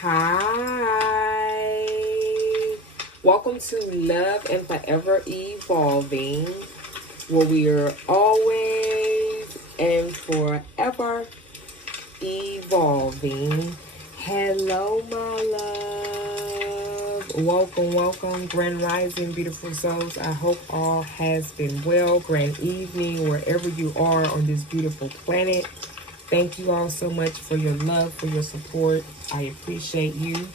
Hi. Welcome to Love and Forever Evolving, where we are always and forever evolving. Hello, my love. Welcome, welcome, Grand Rising, beautiful souls. I hope all has been well. Grand evening, wherever you are on this beautiful planet. Thank you all so much for your love, for your support. I appreciate you.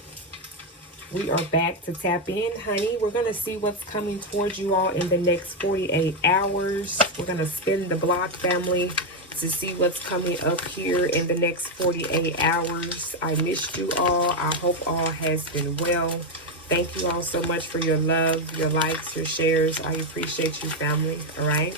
We are back to tap in, honey. We're going to see what's coming towards you all in the next 48 hours. We're going to spin the block, family, to see what's coming up here in the next 48 hours. I missed you all. I hope all has been well. Thank you all so much for your love, your likes, your shares. I appreciate you, family. All right.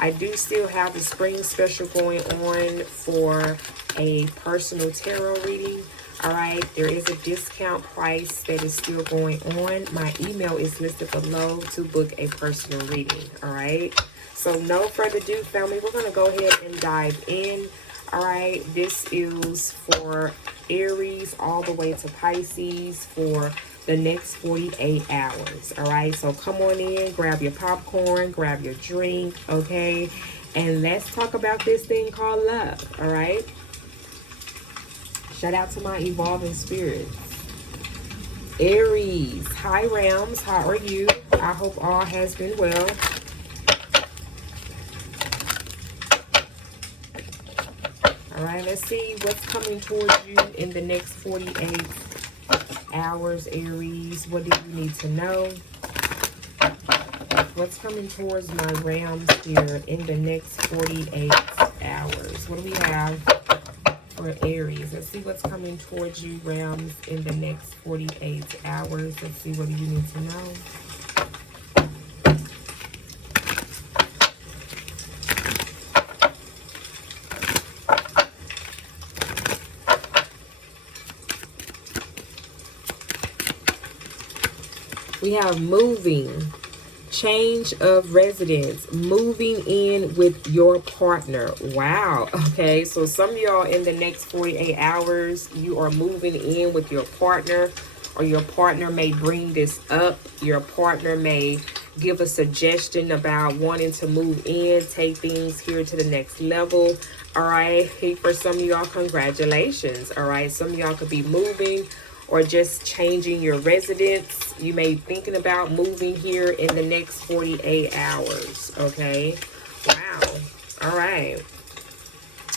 I do still have the spring special going on for a personal tarot reading. All right, there is a discount price that is still going on. My email is listed below to book a personal reading. All right, so no further ado, family, we're going to go ahead and dive in. All right, this is for Aries all the way to Pisces for the next 48 hours. All right, so come on in, grab your popcorn, grab your drink, okay, and let's talk about this thing called love. All right, shout out to my evolving spirits. Aries, hi Rams, how are you? I hope all has been well. All right, let's see what's coming towards you in the next 48 hours, Aries. What do you need to know? What's coming towards my Rams here in the next 48 hours? What do we have for Aries? Let's see what's coming towards you, Rams, in the next 48 hours. Let's see what do you need to know. We have moving, change of residence, moving in with your partner. Wow. Okay, so some of y'all in the next 48 hours, you are moving in with your partner, or your partner may bring this up. Your partner may give a suggestion about wanting to move in, take things here to the next level. All right, hey, for some of y'all, congratulations. All right, some of y'all could be moving or just changing your residence. You may be thinking about moving here in the next 48 hours, okay? Wow. All right.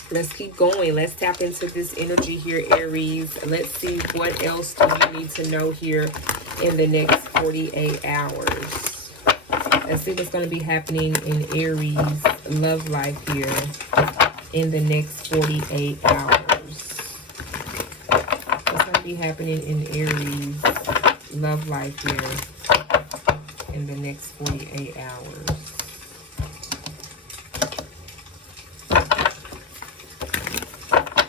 Let's keep going. Let's tap into this energy here, Aries. Let's see what else do you need to know here in the next 48 hours. Let's see what's going to be happening in Aries' love life here in the next 48 hours. Be happening in Aries love life here in the next 48 hours.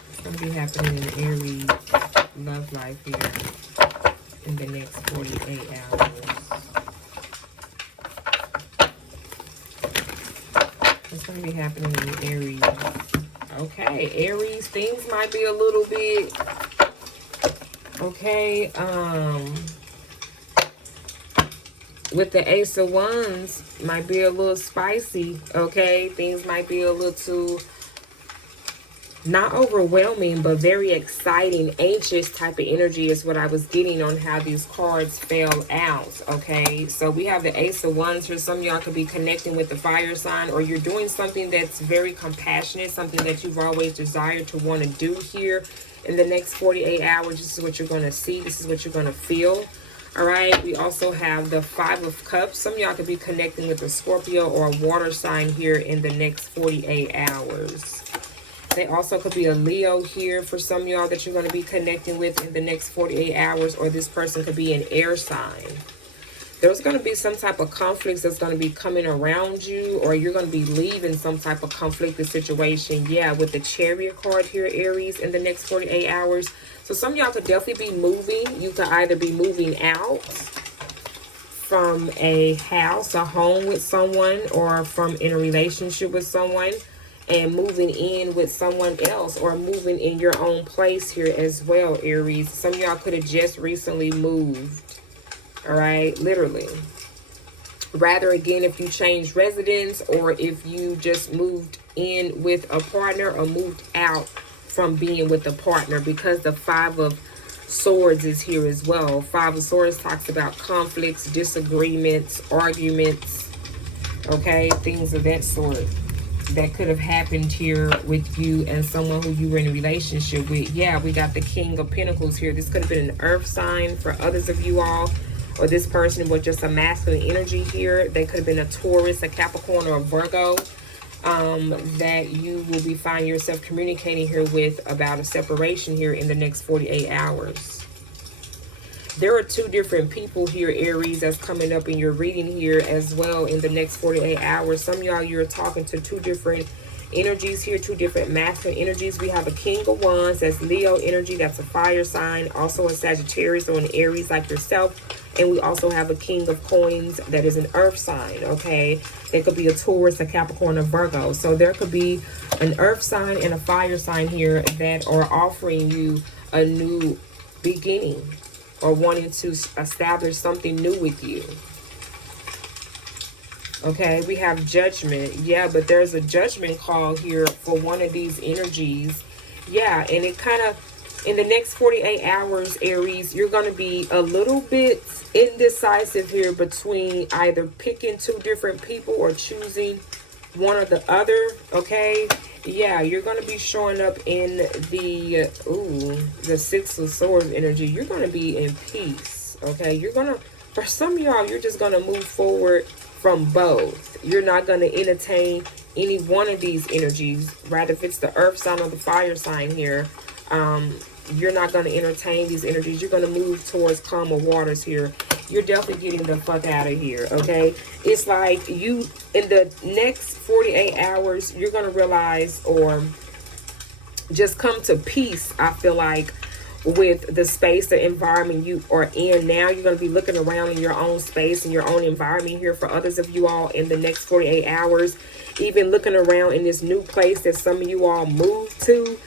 It's going to be happening in Aries love life here in the next 48 hours. What's going to be happening in Aries? Okay, Aries, things might be a little bit okay, with the Ace of Wands, might be a little spicy, okay? Things might be a little too, not overwhelming, but very exciting, anxious type of energy is what I was getting on how these cards fell out, okay? So we have the Ace of Wands here. Some of y'all could be connecting with the fire sign, or you're doing something that's very compassionate, something that you've always desired to want to do here. In the next 48 hours, this is what you're going to see. This is what you're going to feel. All right. We also have the Five of Cups. Some of y'all could be connecting with a Scorpio or a water sign here in the next 48 hours. They also could be a Leo here for some of y'all that you're going to be connecting with in the next 48 hours. Or this person could be an air sign. There's going to be some type of conflicts that's going to be coming around you, or you're going to be leaving some type of conflicted situation. Yeah, with the Chariot card here, Aries, in the next 48 hours. So some of y'all could definitely be moving. You could either be moving out from a house, a home with someone, or from in a relationship with someone. and moving in with someone else, or moving in your own place here as well, Aries. Some of y'all could have just recently moved. All right, literally. Rather, again, if you change residence, or if you just moved in with a partner, or moved out from being with a partner, because the Five of Swords is here as well. Five of Swords talks about conflicts, disagreements, arguments, okay, things of that sort that could have happened here with you and someone who you were in a relationship with. Yeah, we got the King of Pentacles here. This could have been an earth sign for others of you all, or this person was just a masculine energy here. They could have been a Taurus, a Capricorn, or a Virgo that you will be finding yourself communicating here with about a separation here in the next 48 hours. There are two different people here, Aries, that's coming up in your reading here as well in the next 48 hours. Some of y'all, you're talking to two different energies here, two different masculine energies. We have a King of Wands, that's Leo energy, that's a fire sign, also a Sagittarius or an Aries like yourself. And we also have a King of Coins that is an earth sign, okay? It could be a Taurus, a Capricorn, a Virgo. So there could be an earth sign and a fire sign here that are offering you a new beginning, or wanting to establish something new with you. Okay, we have Judgment. Yeah, but there's a judgment call here for one of these energies. Yeah, and it kind of, in the next 48 hours, Aries, you're going to be a little bit indecisive here between either picking two different people or choosing one or the other, okay? Yeah, you're going to be showing up in the Six of Swords energy. You're going to be in peace, okay? You're going to, for some of y'all, you're just going to move forward from both. You're not going to entertain any one of these energies. Rather, if it's the earth sign or the fire sign here, you're not going to entertain these energies. You're going to move towards calmer waters here. You're definitely getting the fuck out of here, okay? It's like you, in the next 48 hours, you're going to realize, or just come to peace, I feel like, with the space, the environment you are in now. You're going to be looking around in your own space and your own environment here for others of you all in the next 48 hours. Even looking around in this new place that some of you all moved to.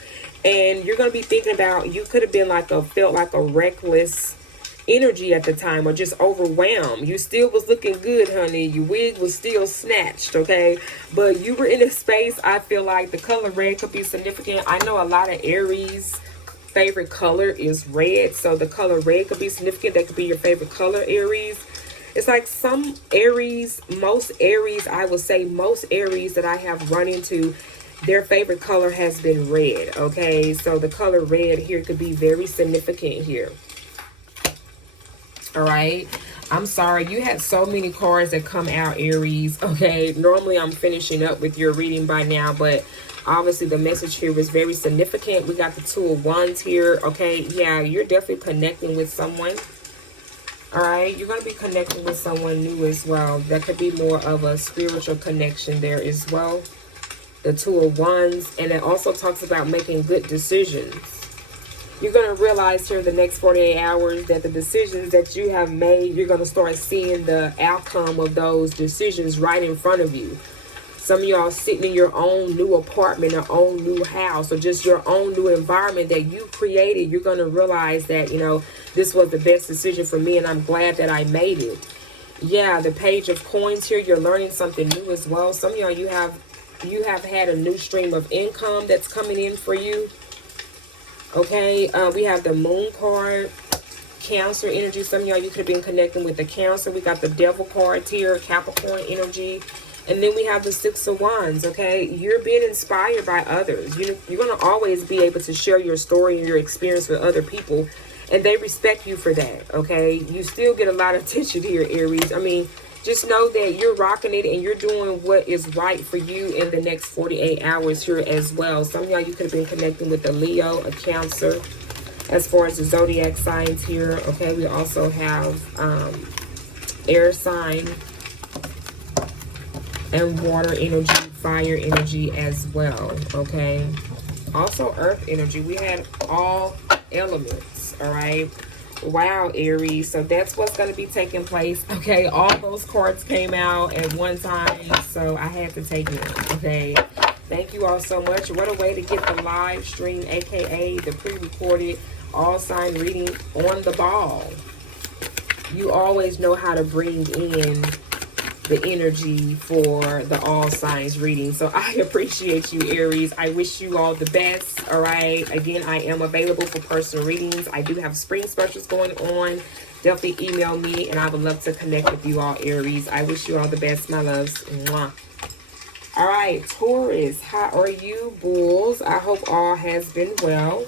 And you're going to be thinking about, you could have been like felt like a reckless energy at the time, or just overwhelmed. You still was looking good, honey. Your wig was still snatched, okay? But you were in a space, I feel like the color red could be significant. I know a lot of Aries favorite color is red, so the color red could be significant. That could be your favorite color, Aries. It's like some Aries, most Aries, I would say most Aries that I have run into, their favorite color has been red, okay? So the color red here could be very significant here. All right, I'm sorry, you had so many cards that come out, Aries, okay? Normally I'm finishing up with your reading by now, but obviously the message here was very significant. We got the Two of Wands here, okay? Yeah, you're definitely connecting with someone. All right, you're going to be connecting with someone new as well. That could be more of a spiritual connection there as well. The Two of Wands, and it also talks about making good decisions. You're going to realize here in the next 48 hours that the decisions that you have made, you're going to start seeing the outcome of those decisions right in front of you. Some of y'all sitting in your own new apartment, or own new house, or just your own new environment that you created. You're going to realize that, you know, this was the best decision for me, and I'm glad that I made it. Yeah, the Page of Coins here, you're learning something new as well. Some of y'all, you have had a new stream of income that's coming in for you. Okay, we have the Moon card, Cancer energy. Some of y'all, you could have been connecting with the Cancer. We got the Devil card here, Capricorn energy. And then we have the Six of Wands, okay? You're being inspired by others. You're going to always be able to share your story and your experience with other people. And they respect you for that, okay? You still get a lot of attention here, Aries. I mean, just know that you're rocking it and you're doing what is right for you in the next 48 hours here as well. Some of y'all, you could have been connecting with a Leo, a Cancer, as far as the zodiac signs here, okay? We also have air sign and water energy, fire energy as well, okay? Also earth energy. We had all elements, all right? Wow, Aries. So that's what's going to be taking place, okay? All those cards came out at one time, so I had to take them, okay? Thank you all so much. What a way to get the live stream, aka the pre-recorded all sign reading on the ball. You always know how to bring in the energy for the all signs reading. So I appreciate you, Aries. I wish you all the best. All right. Again, I am available for personal readings. I do have spring specials going on. Definitely email me and I would love to connect with you all, Aries. I wish you all the best, my loves. Mwah. All right, Taurus, how are you, Bulls? I hope all has been well.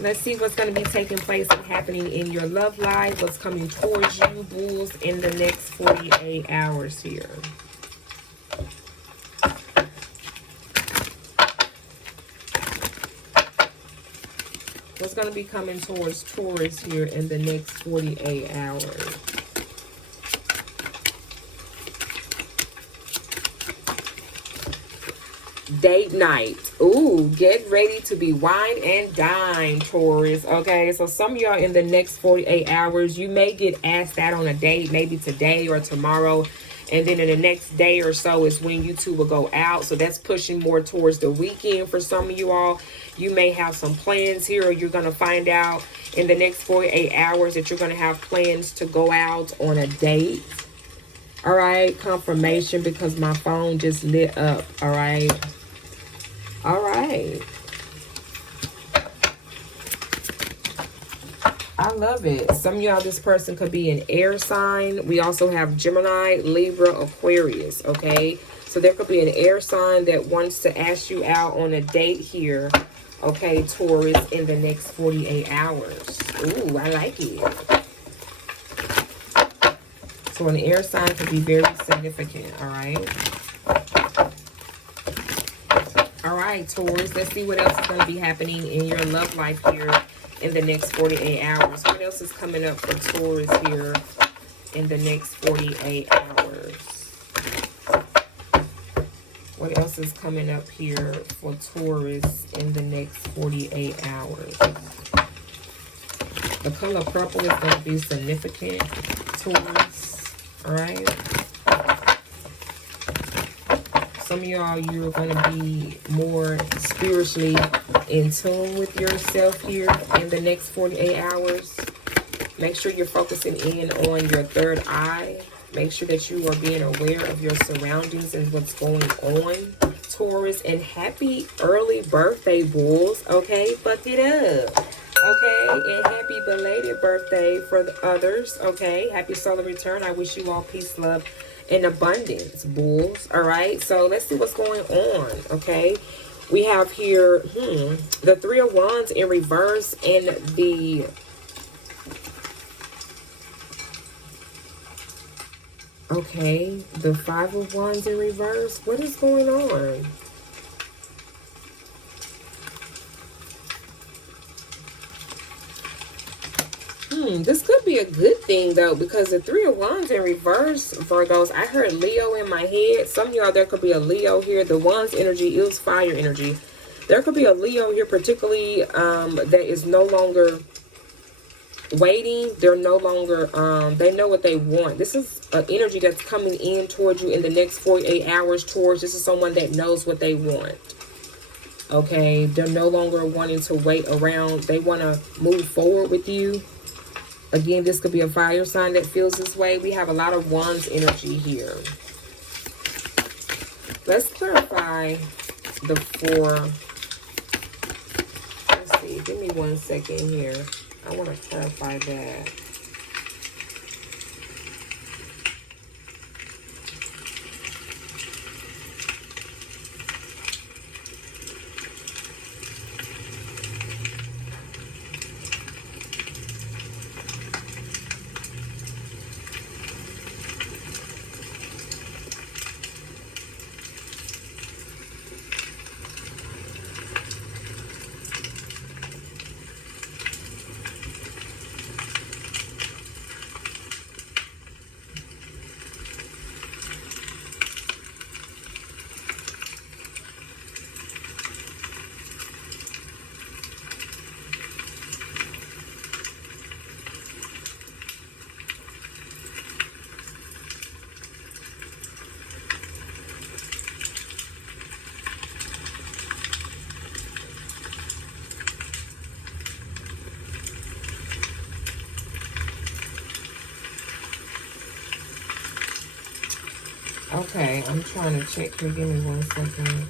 Let's see what's going to be taking place and happening in your love life. What's coming towards you, Bulls, in the next 48 hours here. What's going to be coming towards Taurus here in the next 48 hours? Date night. Ooh, get ready to be wine and dine, Taurus. Okay, so some of y'all in the next 48 hours, you may get asked out on a date, maybe today or tomorrow. And then in the next day or so is when you two will go out. So that's pushing more towards the weekend for some of you all. You may have some plans here, or you're going to find out in the next 48 hours that you're going to have plans to go out on a date. All right, confirmation because my phone just lit up. All right. All right. I love it. Some of y'all, this person could be an air sign. We also have Gemini, Libra, Aquarius, okay? So there could be an air sign that wants to ask you out on a date here, okay, Taurus, in the next 48 hours. Ooh, I like it. So an air sign could be very significant, all right? All right, Taurus, let's see what else is going to be happening in your love life here in the next 48 hours. What else is coming up for Taurus here in the next 48 hours? What else is coming up here for Taurus in the next 48 hours? The color purple is going to be significant, Taurus. All right. Some of y'all, you're going to be more spiritually in tune with yourself here in the next 48 hours. Make sure you're focusing in on your third eye. Make sure that you are being aware of your surroundings and what's going on, Taurus. And happy early birthday, Bulls. Okay, fuck it up. Okay, and happy belated birthday for the others. Okay, happy solar return. I wish you all peace, love, and abundance, Bulls. All right, so let's see what's going on. Okay, we have here the Three of Wands in reverse and the the Five of Wands in reverse. What is going on? This could be a good thing, though, because the Three of Wands in reverse, Virgos, I heard Leo in my head. Some of y'all, there could be a Leo here. The Wands energy is fire energy. There could be a Leo here, particularly that is no longer waiting. They're no longer, they know what they want. This is an energy that's coming in towards you in the next 48 hours towards. This is someone that knows what they want. Okay, they're no longer wanting to wait around. They want to move forward with you. Again, this could be a fire sign that feels this way. We have a lot of Wands energy here. Let's clarify the four. Let's see. Give me 1 second here. I want to clarify that. Okay, I'm trying to check here. Give me 1 second.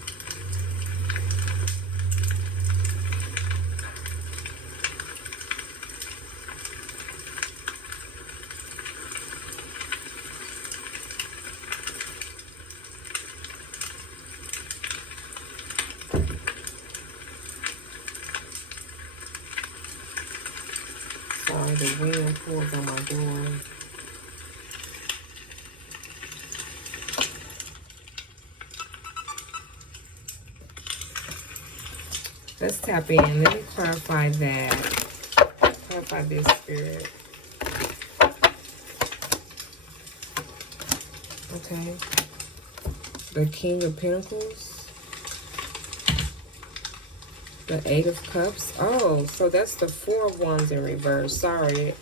Sorry, the wind pulls on my door. Let's tap in. Let me clarify that. Clarify this, Spirit. Okay. The King of Pentacles. The Eight of Cups. Oh, so that's the Four of Wands in reverse. Sorry.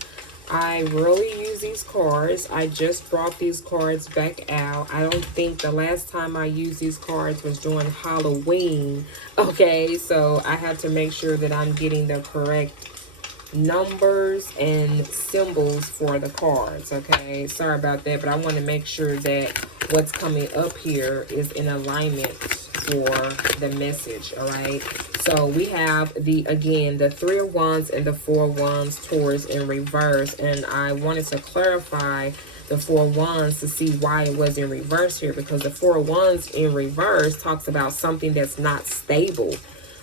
I rarely use these cards. I just brought these cards back out. I don't think the last time I used these cards was during Halloween. Okay, so I have to make sure that I'm getting the correct numbers and symbols for the cards. Okay, sorry about that, but I want to make sure that what's coming up here is in alignment for the message. All right, so we have again the Three of Wands and the Four of Wands, Taurus in reverse, and I wanted to clarify the Four of Wands to see why it was in reverse here, because the Four of Wands in reverse talks about something that's not stable.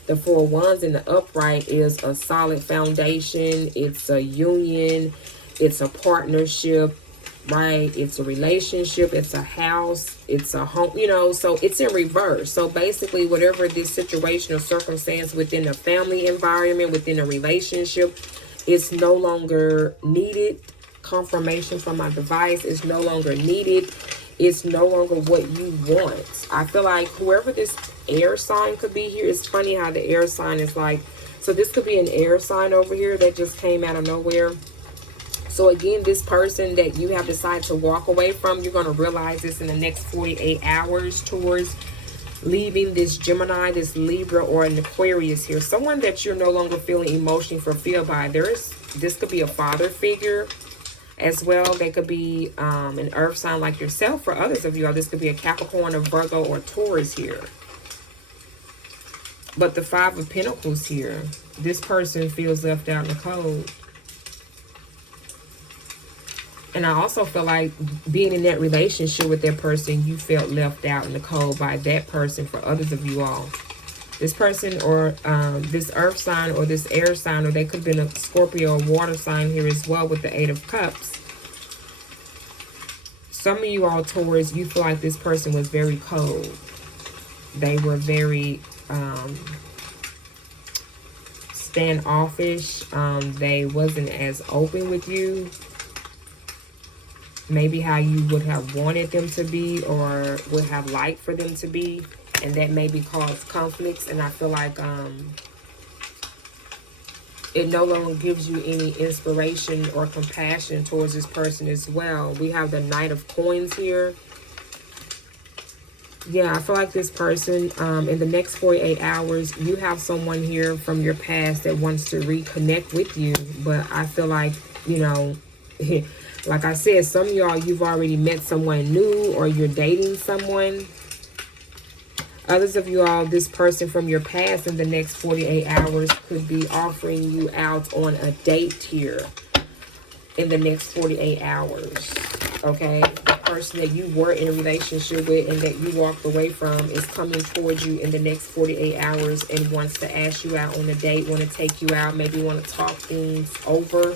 The Four of Wands in the upright is a solid foundation. It's a union. It's a partnership, right? It's a relationship. It's a house. It's a home, you know, so it's in reverse. So basically, whatever this situation or circumstance within a family environment, within a relationship, it's no longer needed. Confirmation from my device is no longer needed. It's no longer what you want. I feel like whoever this air sign could be here, it's funny how the air sign is like, so this could be an air sign over here that just came out of nowhere. So again, this person that you have decided to walk away from, you're going to realize this in the next 48 hours towards leaving this Gemini, this Libra, or an Aquarius here. Someone that you're no longer feeling emotionally fulfilled by. This could be a father figure as well. They could be an earth sign like yourself. For others of you, this could be a Capricorn, a Virgo, or Taurus here. But the Five of Pentacles here, this person feels left out in the cold. And I also feel like being in that relationship with that person, you felt left out in the cold by that person. For others of you all, this person or this earth sign or this air sign, or they could have been a Scorpio or water sign here as well with the Eight of Cups. Some of you all Taurus, you feel like this person was very cold. They were very standoffish. They wasn't as open with you. Maybe how you would have wanted them to be or would have liked for them to be. And that maybe caused conflicts. And I feel like it no longer gives you any inspiration or compassion towards this person as well. We have the Knight of Coins here. Yeah, I feel like this person, in the next 48 hours, you have someone here from your past that wants to reconnect with you. But I feel like, you know, like I said, some of y'all, you've already met someone new or you're dating someone. Others of you all, this person from your past in the next 48 hours could be offering you out on a date here in the next 48 hours. Okay, the person that you were in a relationship with and that you walked away from is coming towards you in the next 48 hours and wants to ask you out on a date, want to take you out, maybe want to talk things over.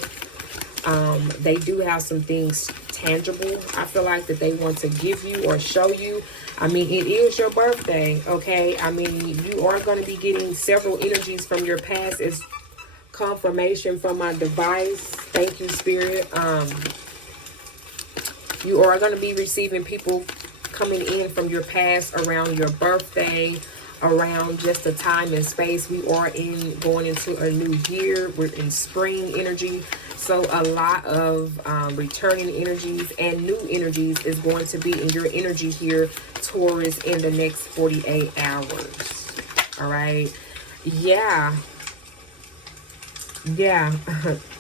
They do have some things tangible, I feel like, that they want to give you or show you. I mean, it is your birthday, okay? I mean, you are going to be getting several energies from your past. It's confirmation from my device. Thank you, Spirit. You are going to be receiving people coming in from your past around your birthday, around just the time and space. We are going into a new year. We're in spring energy. So a lot of returning energies and new energies is going to be in your energy here, Taurus, in the next 48 hours. All right. Yeah. Yeah.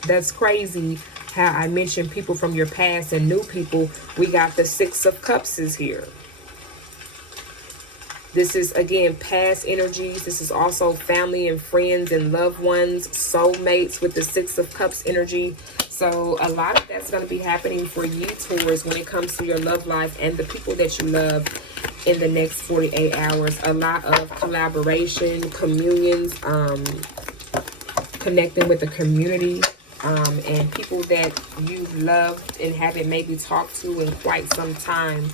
That's crazy how I mentioned people from your past and new people. We got the Six of Cups is here. This is, again, past energies. This is also family and friends and loved ones, soulmates with the Six of Cups energy. So a lot of that's going to be happening for you, Taurus, when it comes to your love life and the people that you love in the next 48 hours. A lot of collaboration, communions, connecting with the community, and people that you've loved and haven't maybe talked to in quite some time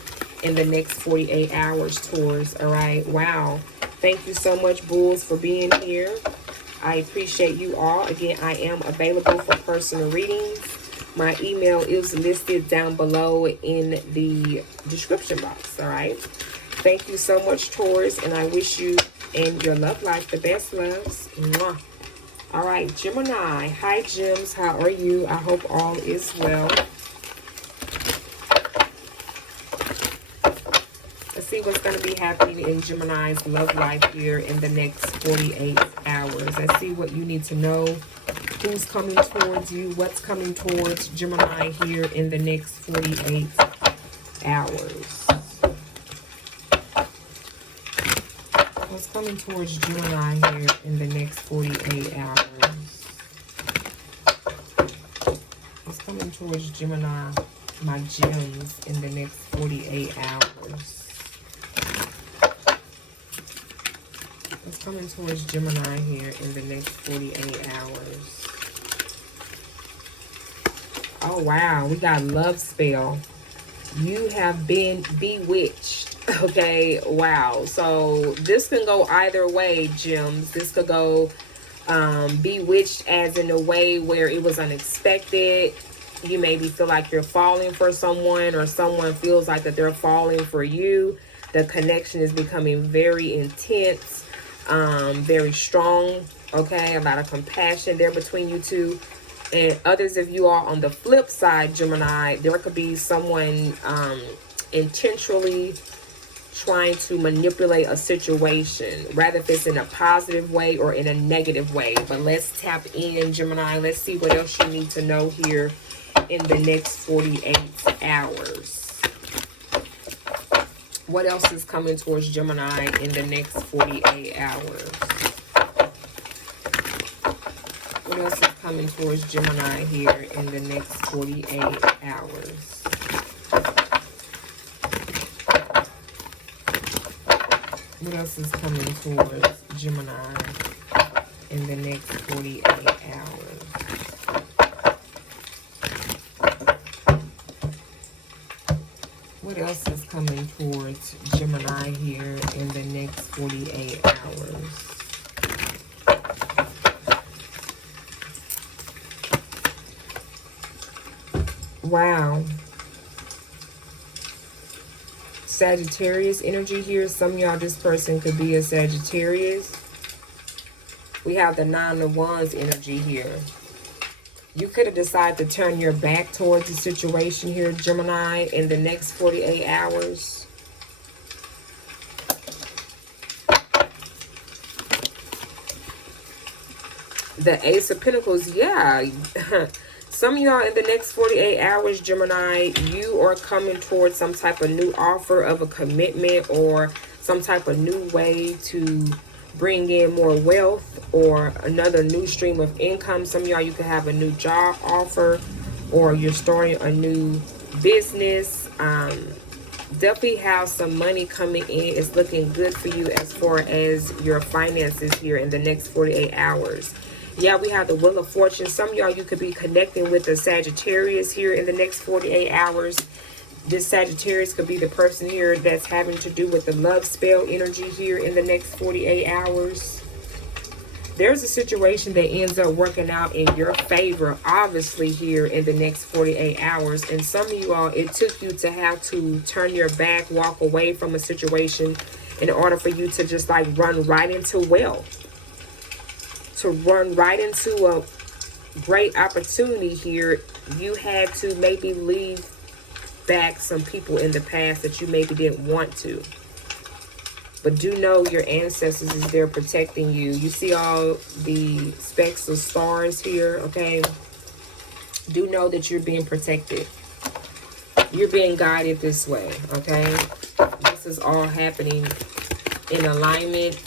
in the next 48 hours, Taurus. All right. Wow. Thank you so much, Bulls, for being here. I appreciate you all. Again, I am available for personal readings. My email is listed down below in the description box. All right. Thank you so much, Taurus, and I wish you and your love life the best loves. Mwah. All right, Gemini. Hi, Gems. How are you? I hope all is well. Let's see what's going to be happening in Gemini's love life here in the next 48 hours. Let's see what you need to know. Who's coming towards you? What's coming towards Gemini here in the next 48 hours? What's coming towards Gemini here in the next 48 hours? What's coming towards Gemini, my gems, in the next 48 hours? What's coming towards Gemini here in the next 48 hours? Oh, wow. We got love spell. You have been bewitched. Okay, wow. So this can go either way, Gems. This could go bewitched as in a way where it was unexpected. You maybe feel like you're falling for someone, or someone feels like that they're falling for you. The connection is becoming very intense, very strong. Okay, a lot of compassion there between you two. And others of you are on the flip side, Gemini, there could be someone intentionally trying to manipulate a situation, rather if it's in a positive way or in a negative way. But let's tap in, Gemini. Let's see what else you need to know here in the next 48 hours. What else is coming towards Gemini in the next 48 hours? What else is coming towards Gemini here in the next 48 hours? What else is coming towards Gemini in the next 48 hours? What else is coming towards Gemini here in the next 48 hours? Wow. Sagittarius energy here. Some of y'all, this person could be a Sagittarius. We have the Nine of Wands energy here. You could have decided to turn your back towards the situation here, Gemini, in the next 48 hours. The Ace of Pentacles, yeah. Some of y'all in the next 48 hours, Gemini, you are coming towards some type of new offer of a commitment, or some type of new way to bring in more wealth, or another new stream of income. Some of y'all, you could have a new job offer, or you're starting a new business. Definitely have some money coming in. It's looking good for you as far as your finances here in the next 48 hours. Yeah, we have the Wheel of Fortune. Some of y'all, you could be connecting with a Sagittarius here in the next 48 hours. This Sagittarius could be the person here that's having to do with the love spell energy here in the next 48 hours. There's a situation that ends up working out in your favor, obviously, here in the next 48 hours. And some of you all, it took you to have to turn your back, walk away from a situation in order for you to just like run right into wealth. To run right into a great opportunity here, you had to maybe leave back some people in the past that you maybe didn't want to. But do know your ancestors is there protecting you. You see all the specks of stars here, okay? Do know that you're being protected. You're being guided this way, okay? This is all happening in alignment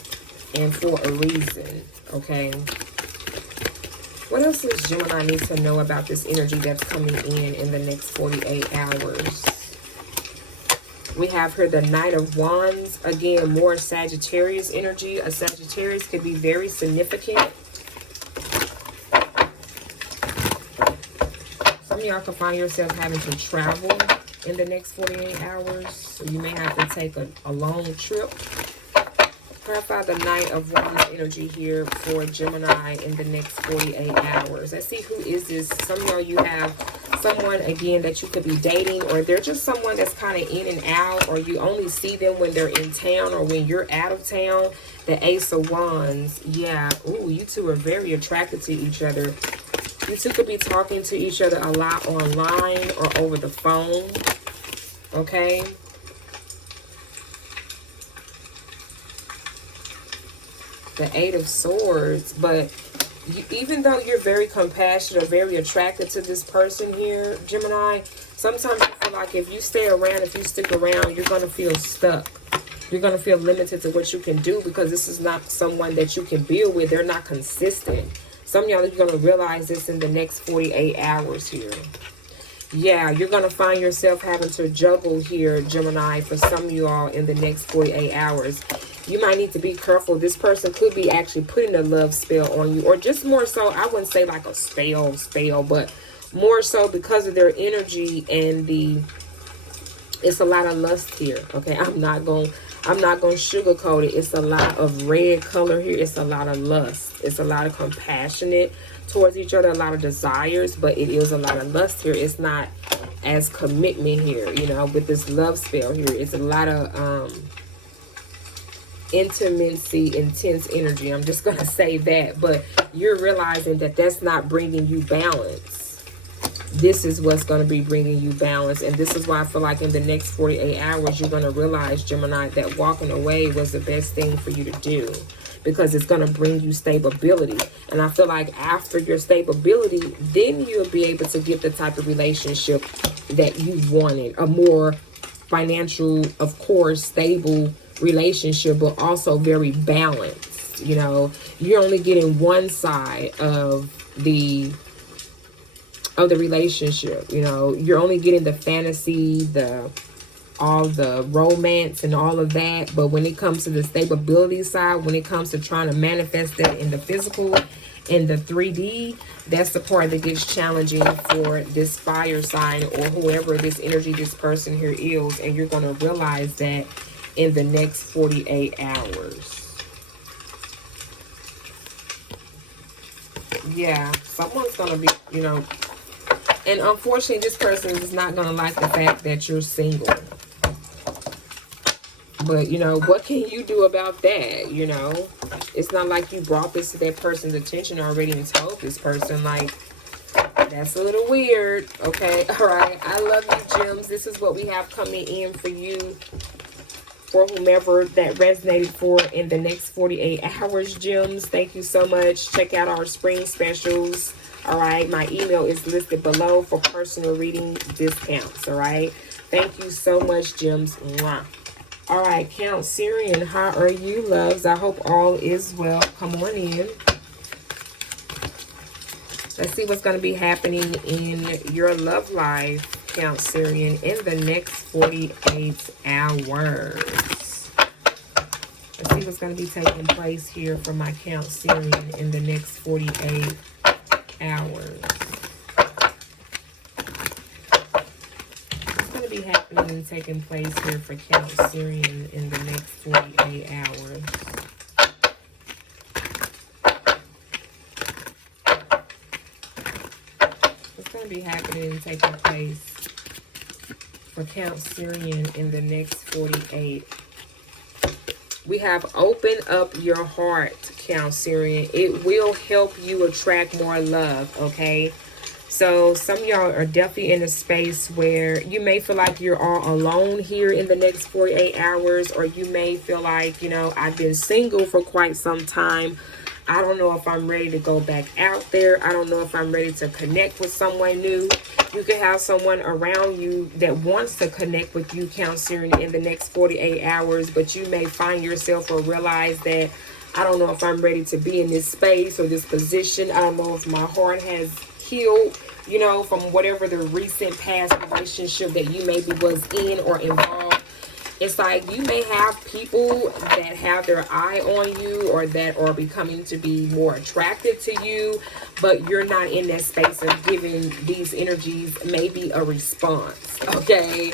and for a reason, okay? What else does Gemini need to know about this energy that's coming in the next 48 hours? We have here the Knight of Wands. Again, more Sagittarius energy. A Sagittarius could be very significant. Some of y'all can find yourself having to travel in the next 48 hours. So you may have to take a long trip. Clarify the Knight of Wands energy here for Gemini in the next 48 hours. Let's see, who is this? Some of y'all, you have someone, again, that you could be dating, or they're just someone that's kind of in and out, or you only see them when they're in town or when you're out of town. The Ace of Wands. Yeah. Ooh, you two are very attracted to each other. You two could be talking to each other a lot online or over the phone. Okay. The Eight of Swords. But even though you're very compassionate or very attracted to this person here, Gemini, sometimes you feel like if you stay around, if you stick around, you're going to feel stuck. You're going to feel limited to what you can do because this is not someone that you can build with. They're not consistent. Some of y'all are going to realize this in the next 48 hours here. Yeah, you're going to find yourself having to juggle here, Gemini, for some of you all in the next 48 hours. You might need to be careful. This person could be actually putting a love spell on you, or just more so, I wouldn't say like a spell, but more so because of their energy and it's a lot of lust here. Okay, I'm not going to sugarcoat it. It's a lot of red color here. It's a lot of lust. It's a lot of compassionate towards each other, a lot of desires, but it is a lot of lust here. It's not as commitment here, you know, with this love spell here. It's a lot of intimacy, intense energy. I'm just going to say that, but you're realizing that that's not bringing you balance. This is what's going to be bringing you balance. And this is why I feel like in the next 48 hours, you're going to realize, Gemini, that walking away was the best thing for you to do, because it's going to bring you stability. And I feel like after your stability, then you'll be able to get the type of relationship that you wanted. A more financial, of course, stable relationship, but also very balanced. You know, you're only getting one side of the relationship. You know, you're only getting the fantasy, all the romance and all of that. But when it comes to the stability side, when it comes to trying to manifest that in the physical, in the 3D, that's the part that gets challenging for this fire sign or whoever this energy, this person here is. And you're going to realize that in the next 48 hours. Yeah, someone's going to be, you know, and unfortunately, this person is not going to like the fact that you're single. But, you know, what can you do about that? You know, it's not like you brought this to that person's attention already and told this person, like, that's a little weird. Okay, all right. I love you, gems. This is what we have coming in for you, for whomever that resonated for in the next 48 hours, gems. Thank you so much. Check out our spring specials. All right, my email is listed below for personal reading discounts. All right, thank you so much, gems. Mwah. All right, Cancerian, how are you, loves? I hope all is well. Come on in. Let's see what's going to be happening in your love life, Cancerian, in the next 48 hours. Let's see what's going to be taking place here for my Cancerian in the next 48 hours. What's going to be happening and taking place here for Cancerian in the next 48 hours? What's going to be happening and taking place for Cancerian in the next 48? We have open up your heart, Cancerian. It will help you attract more love, okay? So some of y'all are definitely in a space where you may feel like you're all alone here in the next 48 hours, or you may feel like, you know, I've been single for quite some time. I don't know if I'm ready to go back out there. I don't know if I'm ready to connect with someone new. You could have someone around you that wants to connect with you, Cancer, in the next 48 hours, but you may find yourself or realize that I don't know if I'm ready to be in this space or this position. I don't know if my heart has healed, you know, from whatever the recent past relationship that you maybe was in or involved. It's like you may have people that have their eye on you or that are becoming to be more attracted to you, but you're not in that space of giving these energies maybe a response, okay?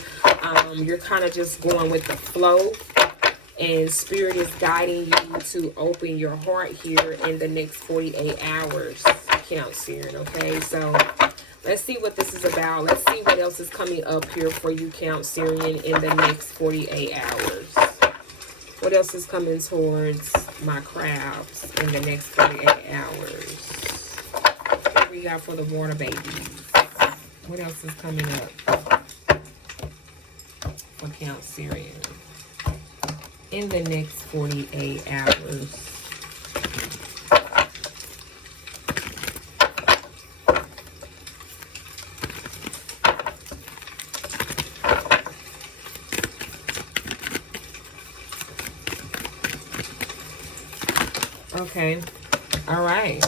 You're kind of just going with the flow, and Spirit is guiding you to open your heart here in the next 48 hours, Cancer, okay? So let's see what this is about. Let's see what else is coming up here for you, Cancerian, in the next 48 hours. What else is coming towards my crabs in the next 48 hours? What we got for the water babies? What else is coming up for Cancerian in the next 48 hours? Okay. All right.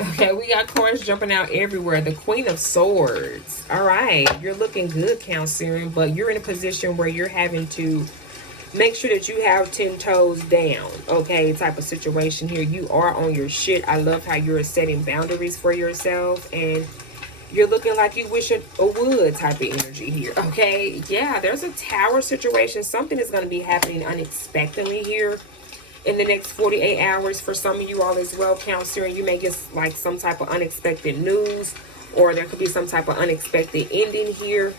Okay, we got cards jumping out everywhere. The Queen of Swords. All right. You're looking good, Cancerian, but you're in a position where you're having to make sure that you have 10 toes down, okay, type of situation here. You are on your shit. I love how you're setting boundaries for yourself, and you're looking like you wish it would type of energy here, okay? Yeah, there's a tower situation. Something is going to be happening unexpectedly here in the next 48 hours for some of you all as well, Cancer. And you may get like some type of unexpected news, or there could be some type of unexpected ending here.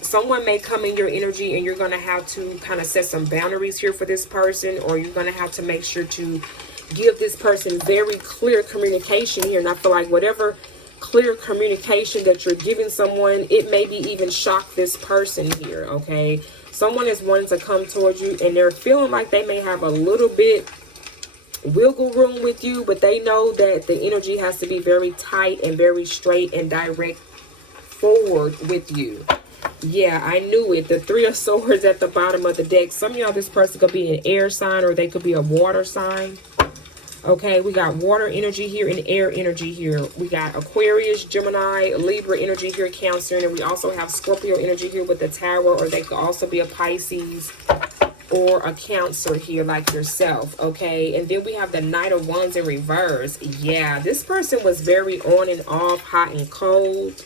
Someone may come in your energy and you're going to have to kind of set some boundaries here for this person, or you're going to have to make sure to give this person very clear communication here. And I feel like whatever clear communication that you're giving someone, it maybe even shock this person here, okay? Someone is wanting to come towards you and they're feeling like they may have a little bit wiggle room with you, but they know that the energy has to be very tight and very straight and direct forward with you. Yeah, I knew it. The Three of Swords at the bottom of the deck. Some of y'all, this person could be an air sign or they could be a water sign. Okay, we got water energy here and air energy here. We got Aquarius, Gemini, Libra energy here, Cancer. And we also have Scorpio energy here with the Tower, or they could also be a Pisces or a Cancer here like yourself, okay? And then we have the Knight of Wands in reverse. Yeah, this person was very on and off, hot and cold.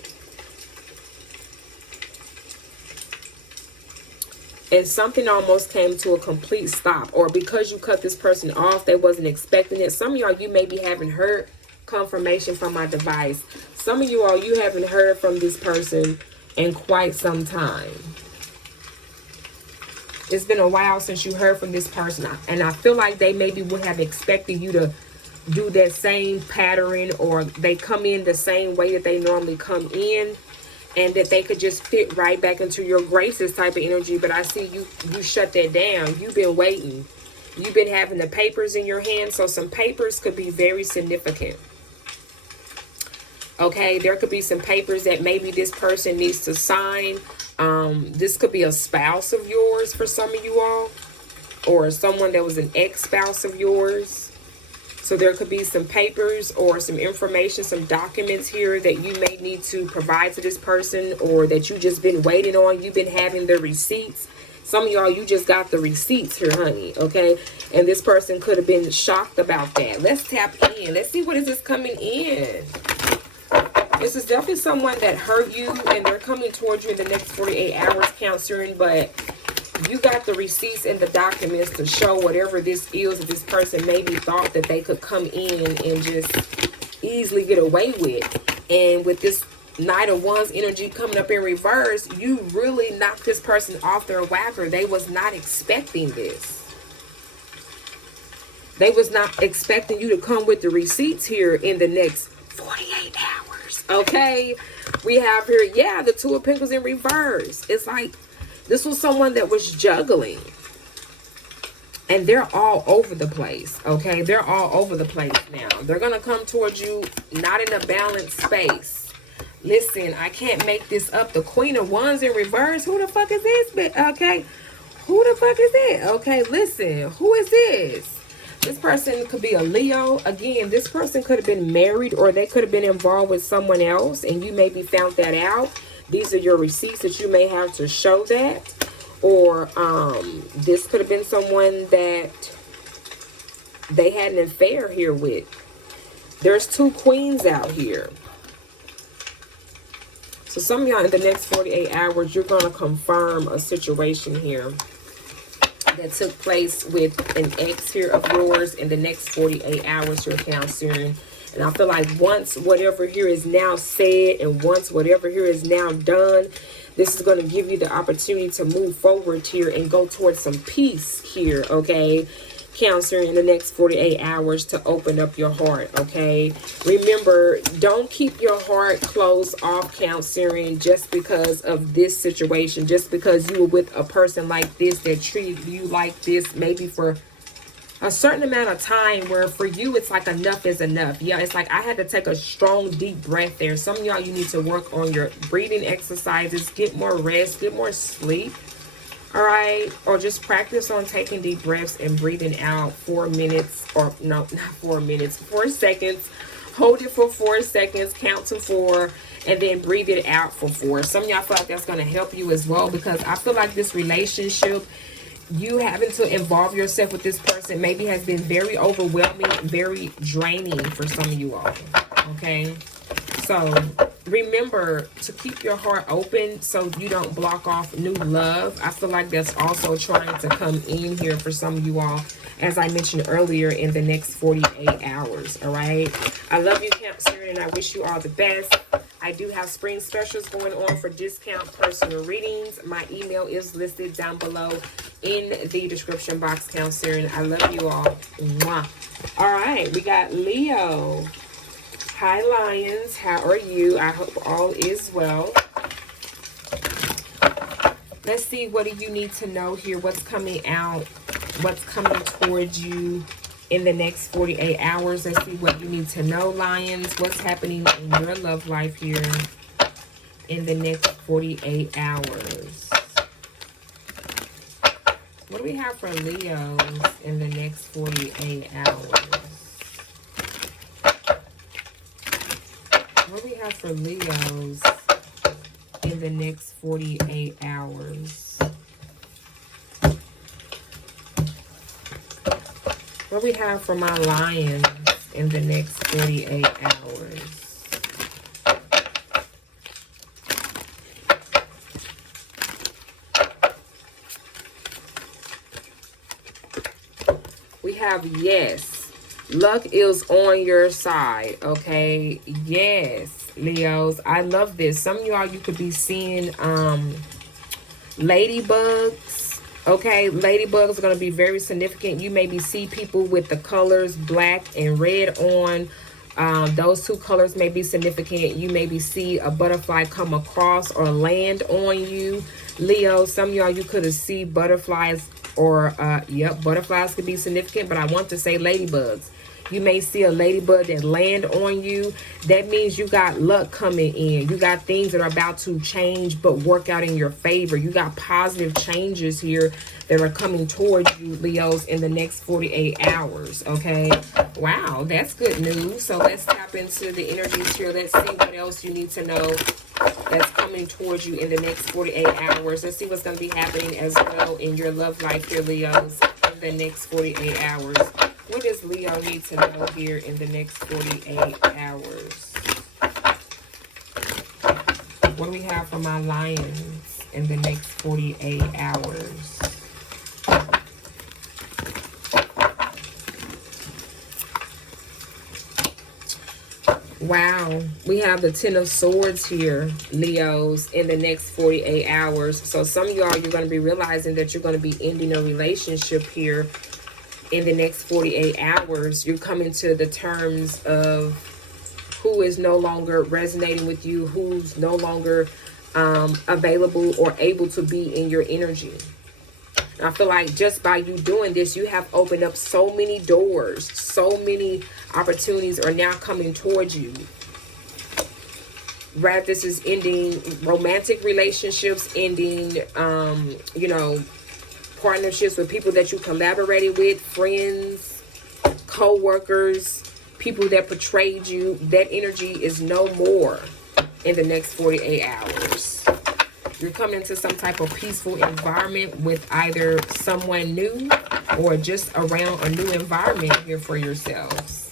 And something almost came to a complete stop. Or because you cut this person off, they wasn't expecting it. Some of y'all, you maybe haven't heard confirmation from my device. Some of you all, you haven't heard from this person in quite some time. It's been a while since you heard from this person. And I feel like they maybe would have expected you to do that same pattern, or they come in the same way that they normally come in, and that they could just fit right back into your graces type of energy. But I see you shut that down. You've been waiting. You've been having the papers in your hand. So some papers could be very significant. Okay, there could be some papers that maybe this person needs to sign. This could be a spouse of yours for some of you all, or someone that was an ex-spouse of yours. So there could be some papers or some information, some documents here that you may need to provide to this person, or that you just been waiting on. You've been having the receipts. Some of y'all, you just got the receipts here, honey, okay? And this person could have been shocked about that. Let's tap in. Let's see what is this coming in. This is definitely someone that hurt you, and they're coming towards you in the next 48 hours, Cancer, but you got the receipts and the documents to show whatever this is that this person maybe thought that they could come in and just easily get away with. And with this Knight of Wands energy coming up in reverse, you really knocked this person off their whacker. They was not expecting this. They was not expecting you to come with the receipts here in the next 48 hours. Okay? We have here, yeah, the Two of Pentacles in reverse. It's like this was someone that was juggling. And they're all over the place, okay? They're all over the place now. They're going to come towards you not in a balanced space. Listen, I can't make this up. The Queen of Wands in reverse. Who the fuck is this? Okay. Who the fuck is it? Okay, listen. Who is this? This person could be a Leo. Again, this person could have been married or they could have been involved with someone else and you maybe found that out. These are your receipts that you may have to show that. Or this could have been someone that they had an affair here with. There's two queens out here. So some of y'all in the next 48 hours, you're going to confirm a situation here that took place with an ex here of yours in the next 48 hours, your Cancerian. And I feel like once whatever here is now said and once whatever here is now done, this is going to give you the opportunity to move forward here and go towards some peace here, okay? Cancer, in the next 48 hours to open up your heart, okay? Remember, don't keep your heart closed off, Cancerian, just because of this situation, just because you were with a person like this that treated you like this, maybe for a certain amount of time where for you it's like enough is enough. Yeah, it's like I had to take a strong deep breath there. Some of y'all, you need to work on your breathing exercises, get more rest, get more sleep, all right? Or just practice on taking deep breaths and breathing out 4 minutes, or no, not 4 minutes, 4 seconds. Hold it for 4 seconds, count to 4, and then breathe it out for 4. Some of y'all feel like that's going to help you as well, because I feel like this relationship, you having to involve yourself with this person maybe has been very overwhelming, very draining for some of you all, okay? So remember to keep your heart open so you don't block off new love. I feel like that's also trying to come in here for some of you all, as I mentioned earlier, in the next 48 hours, all right? I love you, Cancer, and I wish you all the best. I do have spring specials going on for discount personal readings. My email is listed down below in the description box, Cancer, and I love you all. Mwah. All right, we got Leo. Hi, Lions. How are you? I hope all is well. Let's see, what do you need to know here? What's coming out? What's coming towards you in the next 48 hours? Let's see what you need to know, Lions. What's happening in your love life here in the next 48 hours? What do we have for Leos in the next 48 hours? What do we have for Leos in the next 48 hours? What do we have for my Lions in the next 48 hours? We have yes. Luck is on your side, okay? Yes, Leos. I love this. Some of y'all, you could be seeing ladybugs, okay? Ladybugs are going to be very significant. You maybe see people with the colors black and red on. Those two colors may be significant. You maybe see a butterfly come across or land on you, Leo. Some of y'all, you could have seen butterflies, or yep, butterflies could be significant, but I want to say ladybugs. You may see a ladybug that land on you. That means you got luck coming in. You got things that are about to change but work out in your favor. You got positive changes here that are coming towards you, Leos, in the next 48 hours, okay? Wow, that's good news. So let's tap into the energies here. Let's see what else you need to know that's coming towards you in the next 48 hours. Let's see what's going to be happening as well in your love life here, Leos, in the next 48 hours. What does Leo need to know here in the next 48 hours? What do we have for my Lions in the next 48 hours? Wow, we have the Ten of Swords here, Leos, in the next 48 hours. So some of y'all, you're going to be realizing that you're going to be ending a relationship here in the next 48 hours. You're coming to the terms of who is no longer resonating with you, who's no longer available or able to be in your energy. I feel like just by you doing this, you have opened up so many doors. So many opportunities are now coming towards you. Rather, this is ending romantic relationships, ending, you know, partnerships with people that you collaborated with, friends, co-workers, people that betrayed you. That energy is no more in the next 48 hours. You're coming into some type of peaceful environment with either someone new or just around a new environment here for yourselves.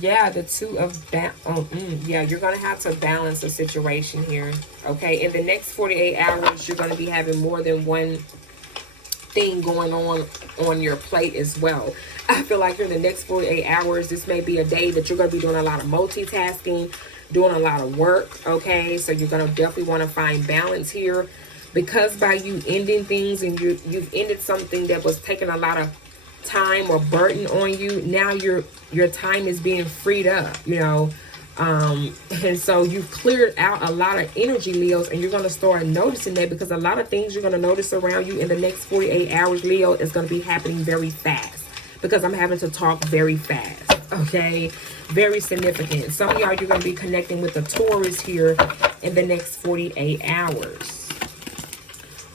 Yeah, the two of yeah, you're going to have to balance the situation here. Okay, in the next 48 hours, you're going to be having more than one thing going on your plate as well. I feel like in the next 48 hours, this may be a day that you're going to be doing a lot of multitasking, doing a lot of work. Okay, so you're going to definitely want to find balance here, because by you ending things and you've ended something that was taking a lot of time or burden on you, now your time is being freed up, you know. And so you've cleared out a lot of energy, Leos, and you're going to start noticing that, because a lot of things you're going to notice around you in the next 48 hours, Leo, is going to be happening very fast, because I'm having to talk very fast. Okay, very significant. Some of y'all, you're going to be connecting with a Taurus here in the next 48 hours.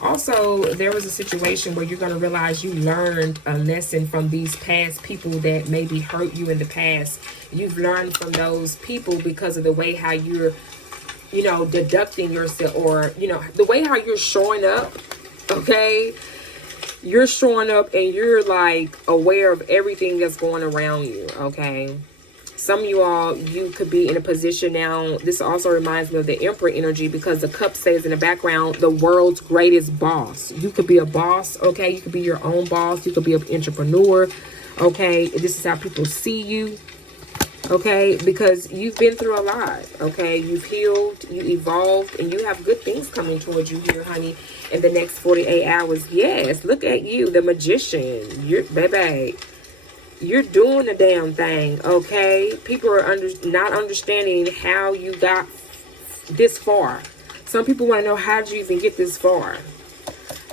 Also, there was a situation where you're going to realize you learned a lesson from these past people that maybe hurt you in the past. You've learned from those people because of the way how you're, you know, deducting yourself, or, you know, the way how you're showing up. Okay, you're showing up and you're like aware of everything that's going around you. Okay, some of you all, you could be in a position now. This also reminds me of the Emperor energy, because the cup says in the background, the world's greatest boss. You could be a boss. Okay, you could be your own boss. You could be an entrepreneur. Okay, this is how people see you. Okay, because you've been through a lot. Okay, you've healed, you evolved, and you have good things coming towards you here, honey, in the next 48 hours. Yes, look at you, the magician. You're, baby, you're doing the damn thing. Okay, people are not understanding how you got this far. Some people want to know, how did you even get this far?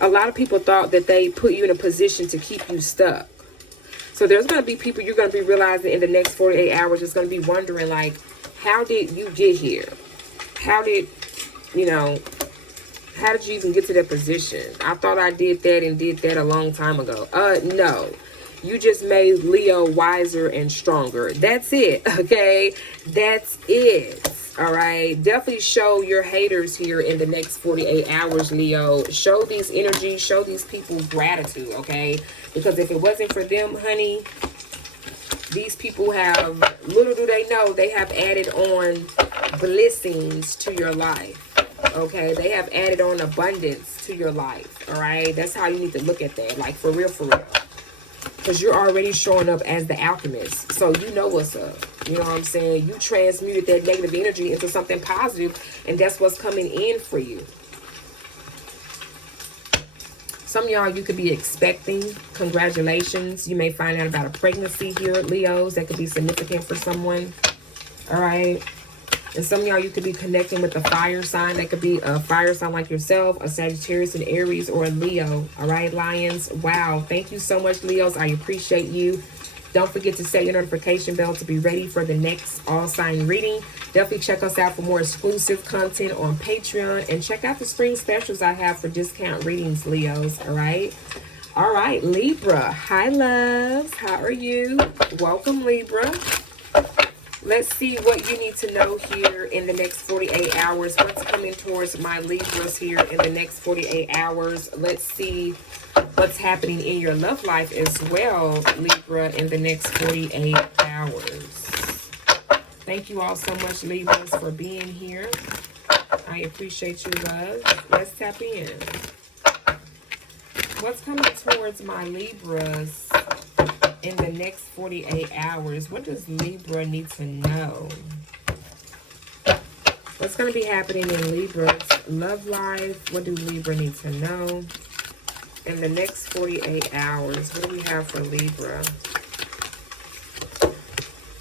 A lot of people thought that they put you in a position to keep you stuck. So there's going to be people you're going to be realizing in the next 48 hours is going to be wondering, like, how did you get here? How did, you know, how did you even get to that position? I thought I did that and did that a long time ago. No. You just made Leo wiser and stronger. That's it, okay? That's it. All right, definitely show your haters here in the next 48 hours, Leo. Show these energies, show these people gratitude, okay? Because if it wasn't for them, honey, these people have, little do they know, they have added on blessings to your life, okay? They have added on abundance to your life, all right? That's how you need to look at that, like for real, for real. Because you're already showing up as the alchemist. So you know what's up. You know what I'm saying? You transmuted that negative energy into something positive. And that's what's coming in for you. Some of y'all, you could be expecting. Congratulations. You may find out about a pregnancy here, Leos. That could be significant for someone. All right. And some of y'all, you could be connecting with a fire sign. That could be a fire sign like yourself, a Sagittarius, an Aries, or a Leo. All right, Lions. Wow. Thank you so much, Leos. I appreciate you. Don't forget to set your notification bell to be ready for the next all sign reading. Definitely check us out for more exclusive content on Patreon. And check out the spring specials I have for discount readings, Leos. All right. All right, Libra. Hi, loves. How are you? Welcome, Libra. Let's see what you need to know here in the next 48 hours. What's coming towards my Libras here in the next 48 hours. Let's see what's happening in your love life as well, Libra, in the next 48 hours. Thank you all so much, Libras, for being here. I appreciate your love. Let's tap in. What's coming towards my Libras in the next 48 hours? What does Libra need to know? What's going to be happening in Libra's love life? What do Libra need to know in the next 48 hours? What do we have for Libra?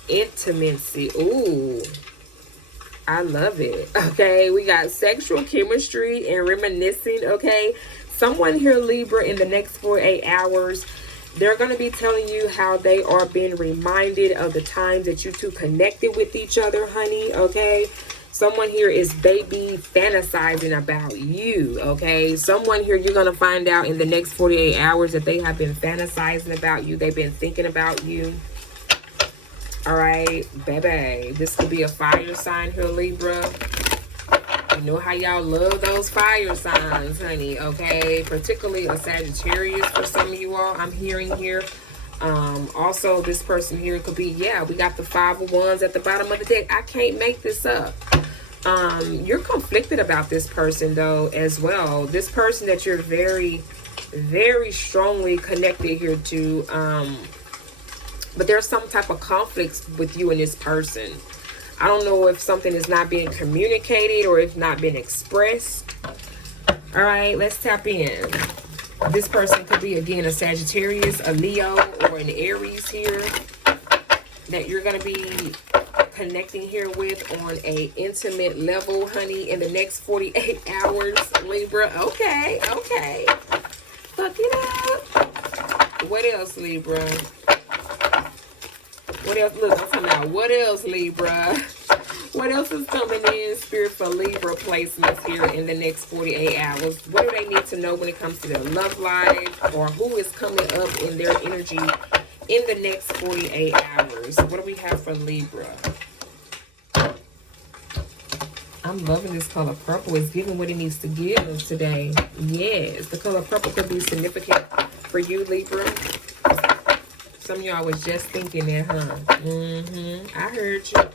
Intimacy. Ooh, I love it. Okay, we got sexual chemistry and reminiscing. Okay, someone here, Libra, in the next 48 hours, they're going to be telling you how they are being reminded of the times that you two connected with each other, honey, okay? Someone here is baby fantasizing about you, okay? Someone here, you're going to find out in the next 48 hours that they have been fantasizing about you. They've been thinking about you. All right, baby. This could be a fire sign here, Libra. You know how y'all love those fire signs, honey, okay? Particularly a Sagittarius for some of you all, I'm hearing here. Also, this person here could be, yeah, we got the 5 of Wands at the bottom of the deck. I can't make this up. You're conflicted about this person, though, as well. This person that you're very, very strongly connected here to, but there's some type of conflicts with you and this person. I don't know if something is not being communicated or if not being expressed. All right, let's tap in. This person could be, again, a Sagittarius, a Leo, or an Aries here that you're going to be connecting here with on a intimate level, honey, in the next 48 hours, Libra. Okay, okay. Fuck it up. What else, Libra? What else? Look, I'm talking about what else, Libra? What else is coming in, Spirit, for Libra placements here in the next 48 hours? What do they need to know when it comes to their love life, or who is coming up in their energy in the next 48 hours? What do we have for Libra? I'm loving this color purple. It's giving what it needs to give today. Yes, the color purple could be significant for you, Libra. Some of y'all was just thinking that, huh? I heard you.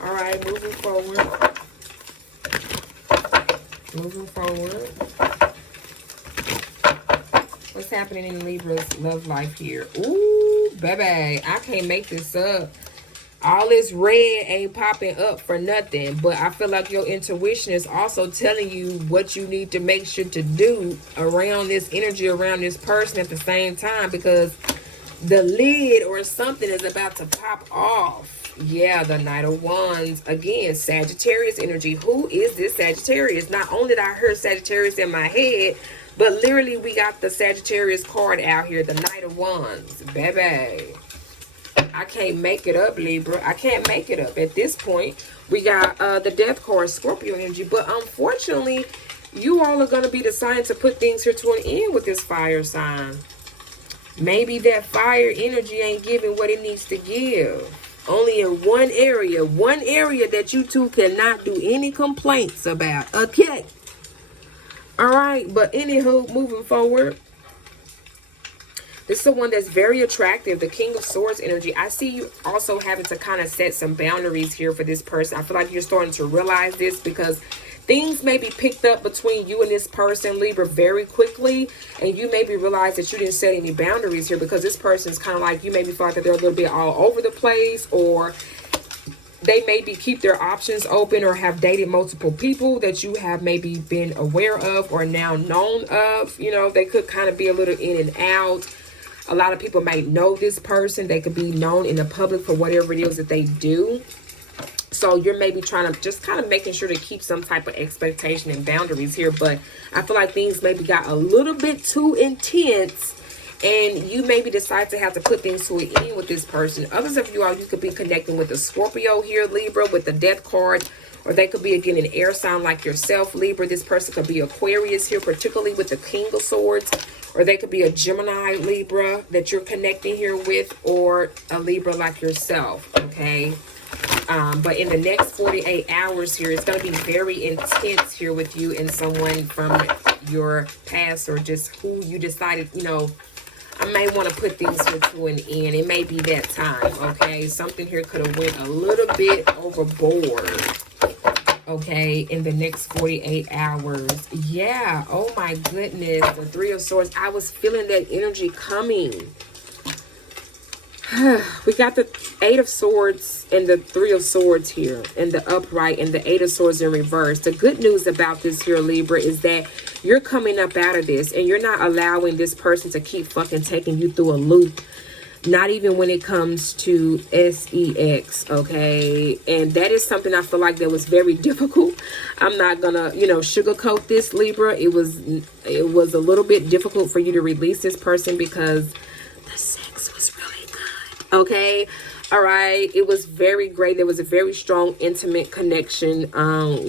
All right, moving forward. Moving forward. What's happening in Libra's love life here? Ooh, baby, I can't make this up. All this red ain't popping up for nothing, but I feel like your intuition is also telling you what you need to make sure to do around this energy, around this person at the same time, because the lid or something is about to pop off. Yeah, the Knight of Wands. Again, Sagittarius energy. Who is this Sagittarius? Not only did I hear Sagittarius in my head, but literally we got the Sagittarius card out here, the Knight of Wands. Baby, I can't make it up, Libra. I can't make it up. At this point, we got the Death card, Scorpio energy. But unfortunately, you all are going to be deciding to put things here to an end with this fire sign. Maybe that fire energy ain't giving what it needs to give. Only in one area that you two cannot do any complaints about. Okay. All right. But anywho, moving forward. This is someone that's very attractive. The King of Swords energy. I see you also having to kind of set some boundaries here for this person. I feel like you're starting to realize this because things may be picked up between you and this person, Libra, very quickly. And you maybe realize that you didn't set any boundaries here because this person's kind of like, you maybe thought that they're a little bit all over the place, or they maybe keep their options open or have dated multiple people that you have maybe been aware of or now known of. You know, they could kind of be a little in and out. A lot of people might know this person. They could be known in the public for whatever it is that they do. So you're maybe trying to just kind of making sure to keep some type of expectation and boundaries here. But I feel like things maybe got a little bit too intense, and you maybe decide to have to put things to an end with this person. Others of you all, you could be connecting with a Scorpio here, Libra, with the Death card. Or they could be, again, an air sign like yourself, Libra. This person could be Aquarius here, particularly with the King of Swords. Or they could be a Gemini, Libra, that you're connecting here with. Or a Libra like yourself, okay? But in the next 48 hours here, it's going to be very intense here with you and someone from your past, or just who you decided, you know, I may want to put things here to an end. It may be that time, okay? Something here could have went a little bit overboard, okay, in the next 48 hours. Yeah, oh my goodness, the Three of Swords. I was feeling that energy coming. We got the Eight of Swords and the Three of Swords here in the upright and the Eight of Swords in reverse. The good news about this here, Libra, is that you're coming up out of this and you're not allowing this person to keep fucking taking you through a loop. Not even when it comes to sex, okay? And that is something I feel like that was very difficult. I'm not gonna, sugarcoat this, Libra. It was a little bit difficult for you to release this person because the sex was really good, okay? All right, it was very great. There was a very strong, intimate connection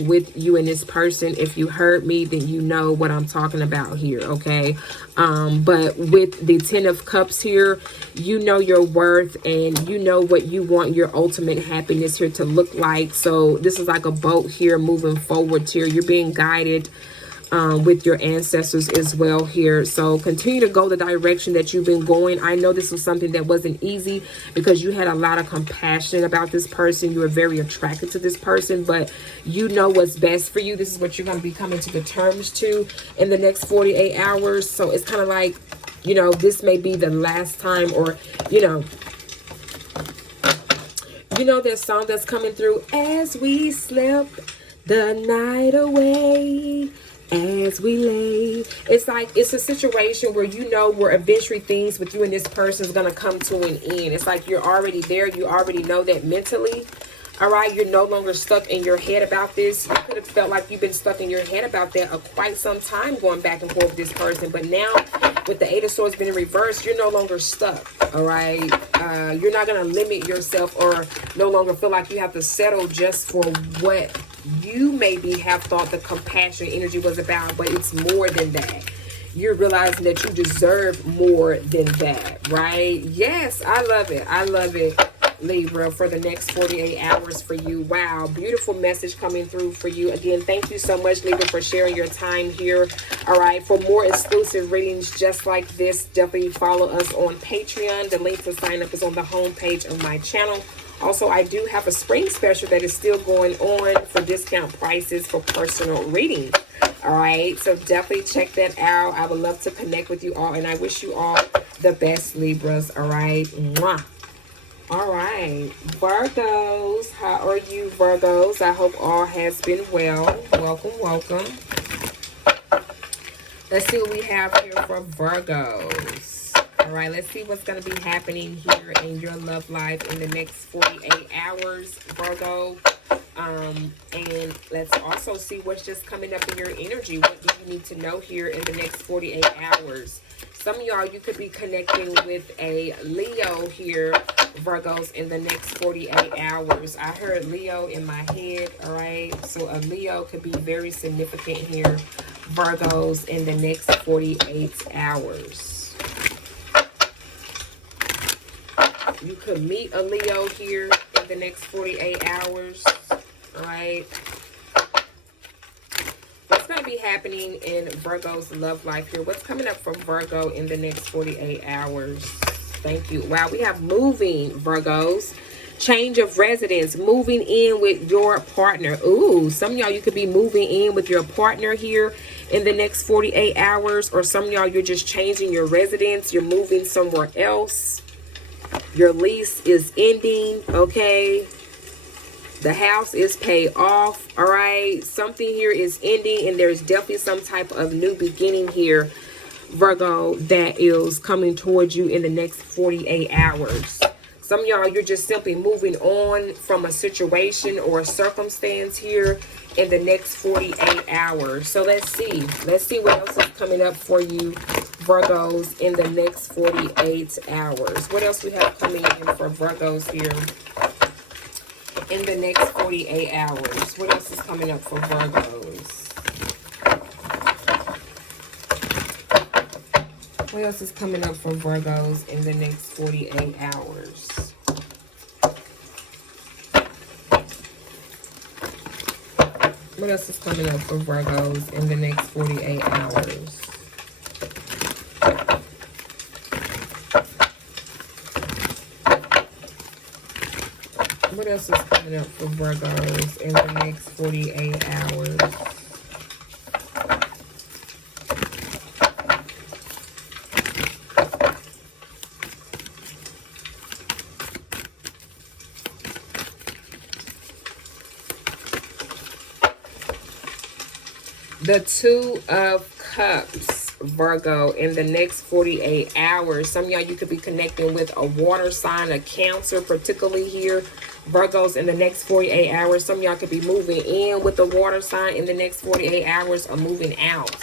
with you and this person. If you heard me, then you know what I'm talking about here, okay? But with the Ten of Cups here, you know your worth and you know what you want your ultimate happiness here to look like. So this is like a boat here moving forward here. You're being guided with your ancestors as well here. So continue to go the direction that you've been going. I know this was something that wasn't easy because you had a lot of compassion about this person. You were very attracted to this person, but you know what's best for you. This is what you're going to be coming to the terms to in the next 48 hours. So it's kind of like, this may be the last time, or, that song that's coming through, as we slept the night away, as we lay. It's like it's a situation where where eventually things with you and this person is going to come to an end. It's like you're already there. You already know that mentally. All right, you're no longer stuck in your head about this. You could have felt like you've been stuck in your head about that quite some time, going back and forth with this person. But now, with the Eight of Swords being in reverse, you're no longer stuck. All right, you're not going to limit yourself or no longer feel like you have to settle just for what you maybe have thought the compassion energy was about. But it's more than that. You're realizing that you deserve more than that, right? Yes, I love it. I love it, Libra, for the next 48 hours for you. Wow, beautiful message coming through for you. Again, thank you so much, Libra, for sharing your time here. All right, for more exclusive readings just like this, definitely follow us on Patreon. The link to sign up is on the homepage of my channel. Also, I do have a spring special that is still going on for discount prices for personal readings. All right, so definitely check that out. I would love to connect with you all, and I wish you all the best, Libras. All right, mwah. All right, Virgos, how are you, Virgos? I hope all has been well. Welcome, welcome. Let's see what we have here for Virgos. All right, let's see what's going to be happening here in your love life in the next 48 hours, Virgo. And let's also see what's just coming up in your energy. What do you need to know here in the next 48 hours? Some of y'all, you could be connecting with a Leo here, Virgos, in the next 48 hours. I heard Leo in my head, all right? So a Leo could be very significant here, Virgos, in the next 48 hours. You could meet a Leo here in the next 48 hours, all right? What's going to be happening in Virgo's love life here? What's coming up for Virgo in the next 48 hours? Thank you. Wow, we have moving, Virgos. Change of residence, moving in with your partner. Ooh, some of y'all, you could be moving in with your partner here in the next 48 hours. Or some of y'all, you're just changing your residence. You're moving somewhere else. Your lease is ending, okay? The house is paid off, all right? Something here is ending, and there's definitely some type of new beginning here, Virgo, that is coming towards you in the next 48 hours. Some of y'all, you're just simply moving on from a situation or a circumstance here in the next 48 hours. So let's see. Let's see what else is coming up for you, Virgos, in the next 48 hours. What else we have coming in for Virgos here in the next 48 hours? What else is coming up for Virgos? What else is coming up for Virgos in the next 48 hours? What else is coming up for Virgos in the next 48 hours? What else is coming up for Virgos in the next 48 hours? The Two of Cups. Virgo, in the next 48 hours. Some of y'all, you could be connecting with a water sign, a Cancer, particularly here. Virgos, in the next 48 hours. Some of y'all could be moving in with the water sign in the next 48 hours, or moving out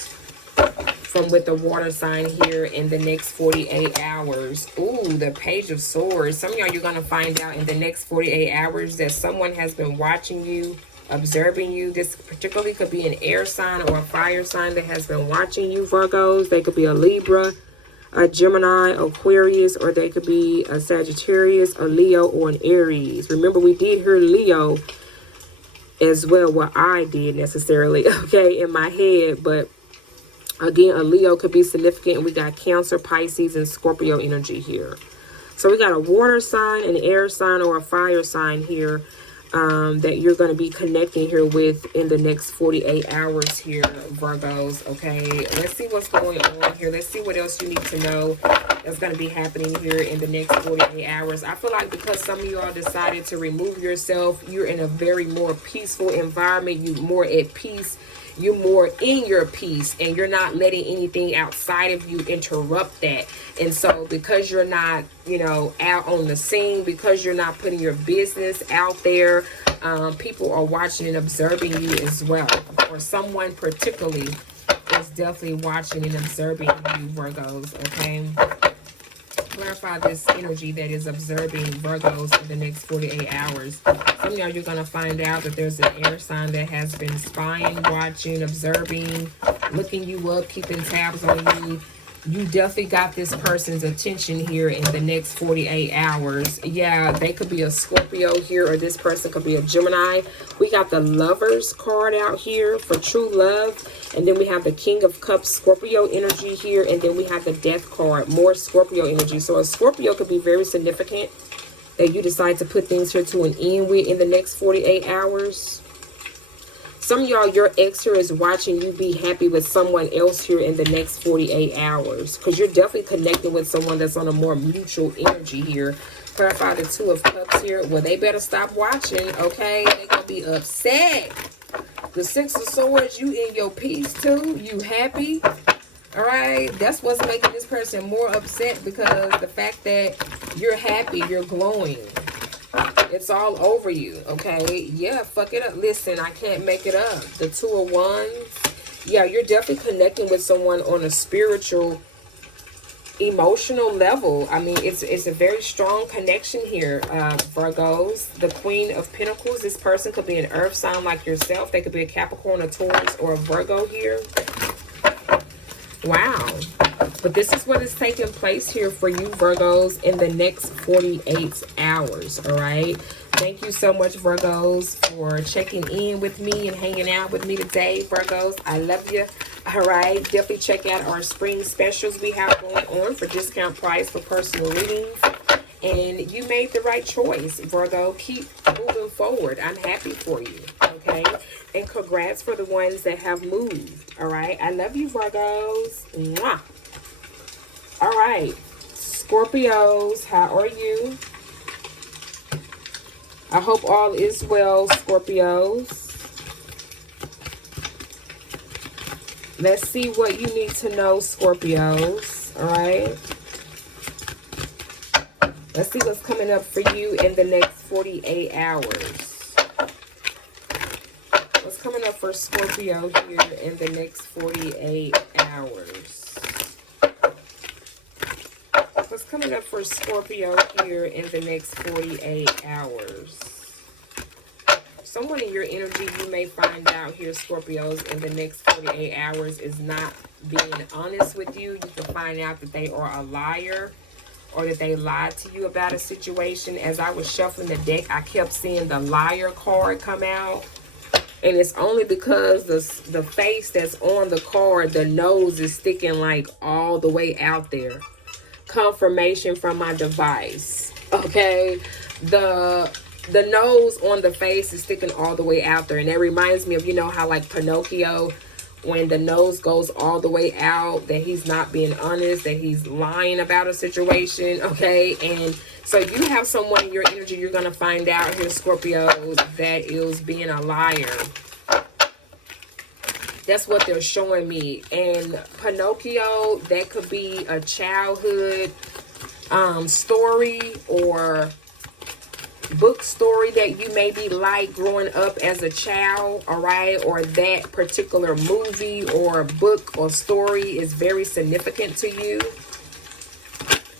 from with the water sign here in the next 48 hours. Ooh, the Page of Swords. Some of y'all, you're going to find out in the next 48 hours that someone has been watching you, observing you. This particularly could be an air sign or a fire sign that has been watching you, Virgos. They could be a Libra, a Gemini, Aquarius, or they could be a Sagittarius, a Leo, or an Aries. Remember, we did hear Leo as well. Well, I did necessarily, okay, in my head, but again, a Leo could be significant. We got Cancer, Pisces, and Scorpio energy here. So we got a water sign, an air sign, or a fire sign here that you're going to be connecting here with in the next 48 hours here, Virgos. Okay, let's see what's going on here. Let's see what else you need to know that's going to be happening here in the next 48 hours. I feel like because some of you all decided to remove yourself, you're in a very more peaceful environment. You're more at peace. You're more in your peace, and you're not letting anything outside of you interrupt that. And so because you're not, you know, out on the scene, because you're not putting your business out there, people are watching and observing you as well. Or someone particularly is definitely watching and observing you, Virgos, okay? Clarify this energy that is observing Virgos in the next 48 hours. Some of y'all, you're going to find out that there's an air sign that has been spying, watching, observing, looking you up, keeping tabs on you. You definitely got this person's attention here in the next 48 hours. Yeah, they could be a Scorpio here, or this person could be a Gemini. We got the Lovers card out here for true love. And then we have the King of Cups, Scorpio energy here. And then we have the Death card, more Scorpio energy. So a Scorpio could be very significant that you decide to put things here to an end with in the next 48 hours. Some of y'all, your ex here is watching you be happy with someone else here in the next 48 hours. Because you're definitely connecting with someone that's on a more mutual energy here. Clarify the Two of Cups here. Well, they better stop watching, okay? They're going to be upset. The Six of Swords, you in your peace too. You happy. All right? That's what's making this person more upset, because the fact that you're happy, you're glowing. It's all over you, okay? Yeah, fuck it up. Listen, I can't make it up. The Two of Wands. Yeah, you're definitely connecting with someone on a spiritual, emotional level. I mean, it's a very strong connection here, Virgos. The Queen of Pentacles. This person could be an earth sign like yourself. They could be a Capricorn, a Taurus, or a Virgo here. Wow. But this is what is taking place here for you, Virgos, in the next 48 hours, all right? Thank you so much, Virgos, for checking in with me and hanging out with me today, Virgos. I love you, all right? Definitely check out our spring specials we have going on for discount price for personal readings. And you made the right choice, Virgo. Keep moving forward. I'm happy for you, okay? And congrats for the ones that have moved, all right? I love you, Virgos. Mwah. All right, Scorpios, how are you? I hope all is well, Scorpios. Let's see what you need to know, Scorpios, all right? Let's see what's coming up for you in the next 48 hours. What's coming up for Scorpio here in the next 48 hours? What's coming up for Scorpio here in the next 48 hours? Someone in your energy, you may find out here, Scorpios, in the next 48 hours is not being honest with you. You can find out that they are a liar, or that they lied to you about a situation. As I was shuffling the deck, I kept seeing the liar card come out. And it's only because the face that's on the card, the nose is sticking like all the way out there. Confirmation from my device, okay? The nose on the face is sticking all the way out there, and that reminds me of, you know how like Pinocchio, when the nose goes all the way out, that he's not being honest, that he's lying about a situation, okay? And so you have someone in your energy, you're gonna find out here, Scorpio, that is being a liar. That's what they're showing me. And Pinocchio, that could be a childhood story or book story that you maybe like growing up as a child, all right? Or that particular movie or book or story is very significant to you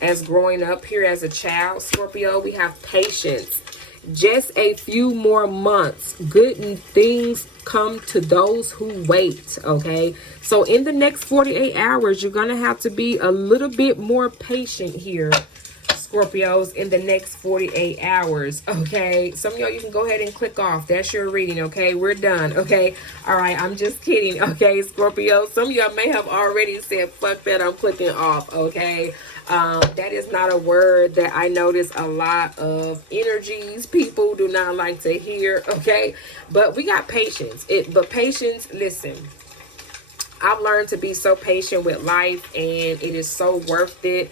as growing up here as a child, Scorpio. We have patience. Just a few more months. Good things come to those who wait, okay? So in the next 48 hours, you're going to have to be a little bit more patient here, Scorpios, in the next 48 hours, okay? Some of y'all, you can go ahead and click off. That's your reading, okay? We're done, okay? All right, I'm just kidding, okay, Scorpio? Some of y'all may have already said, fuck that, I'm clicking off, okay? That is not a word that I notice a lot of energies people do not like to hear, okay? But we got patience. But patience, listen, I've learned to be so patient with life, and it is so worth it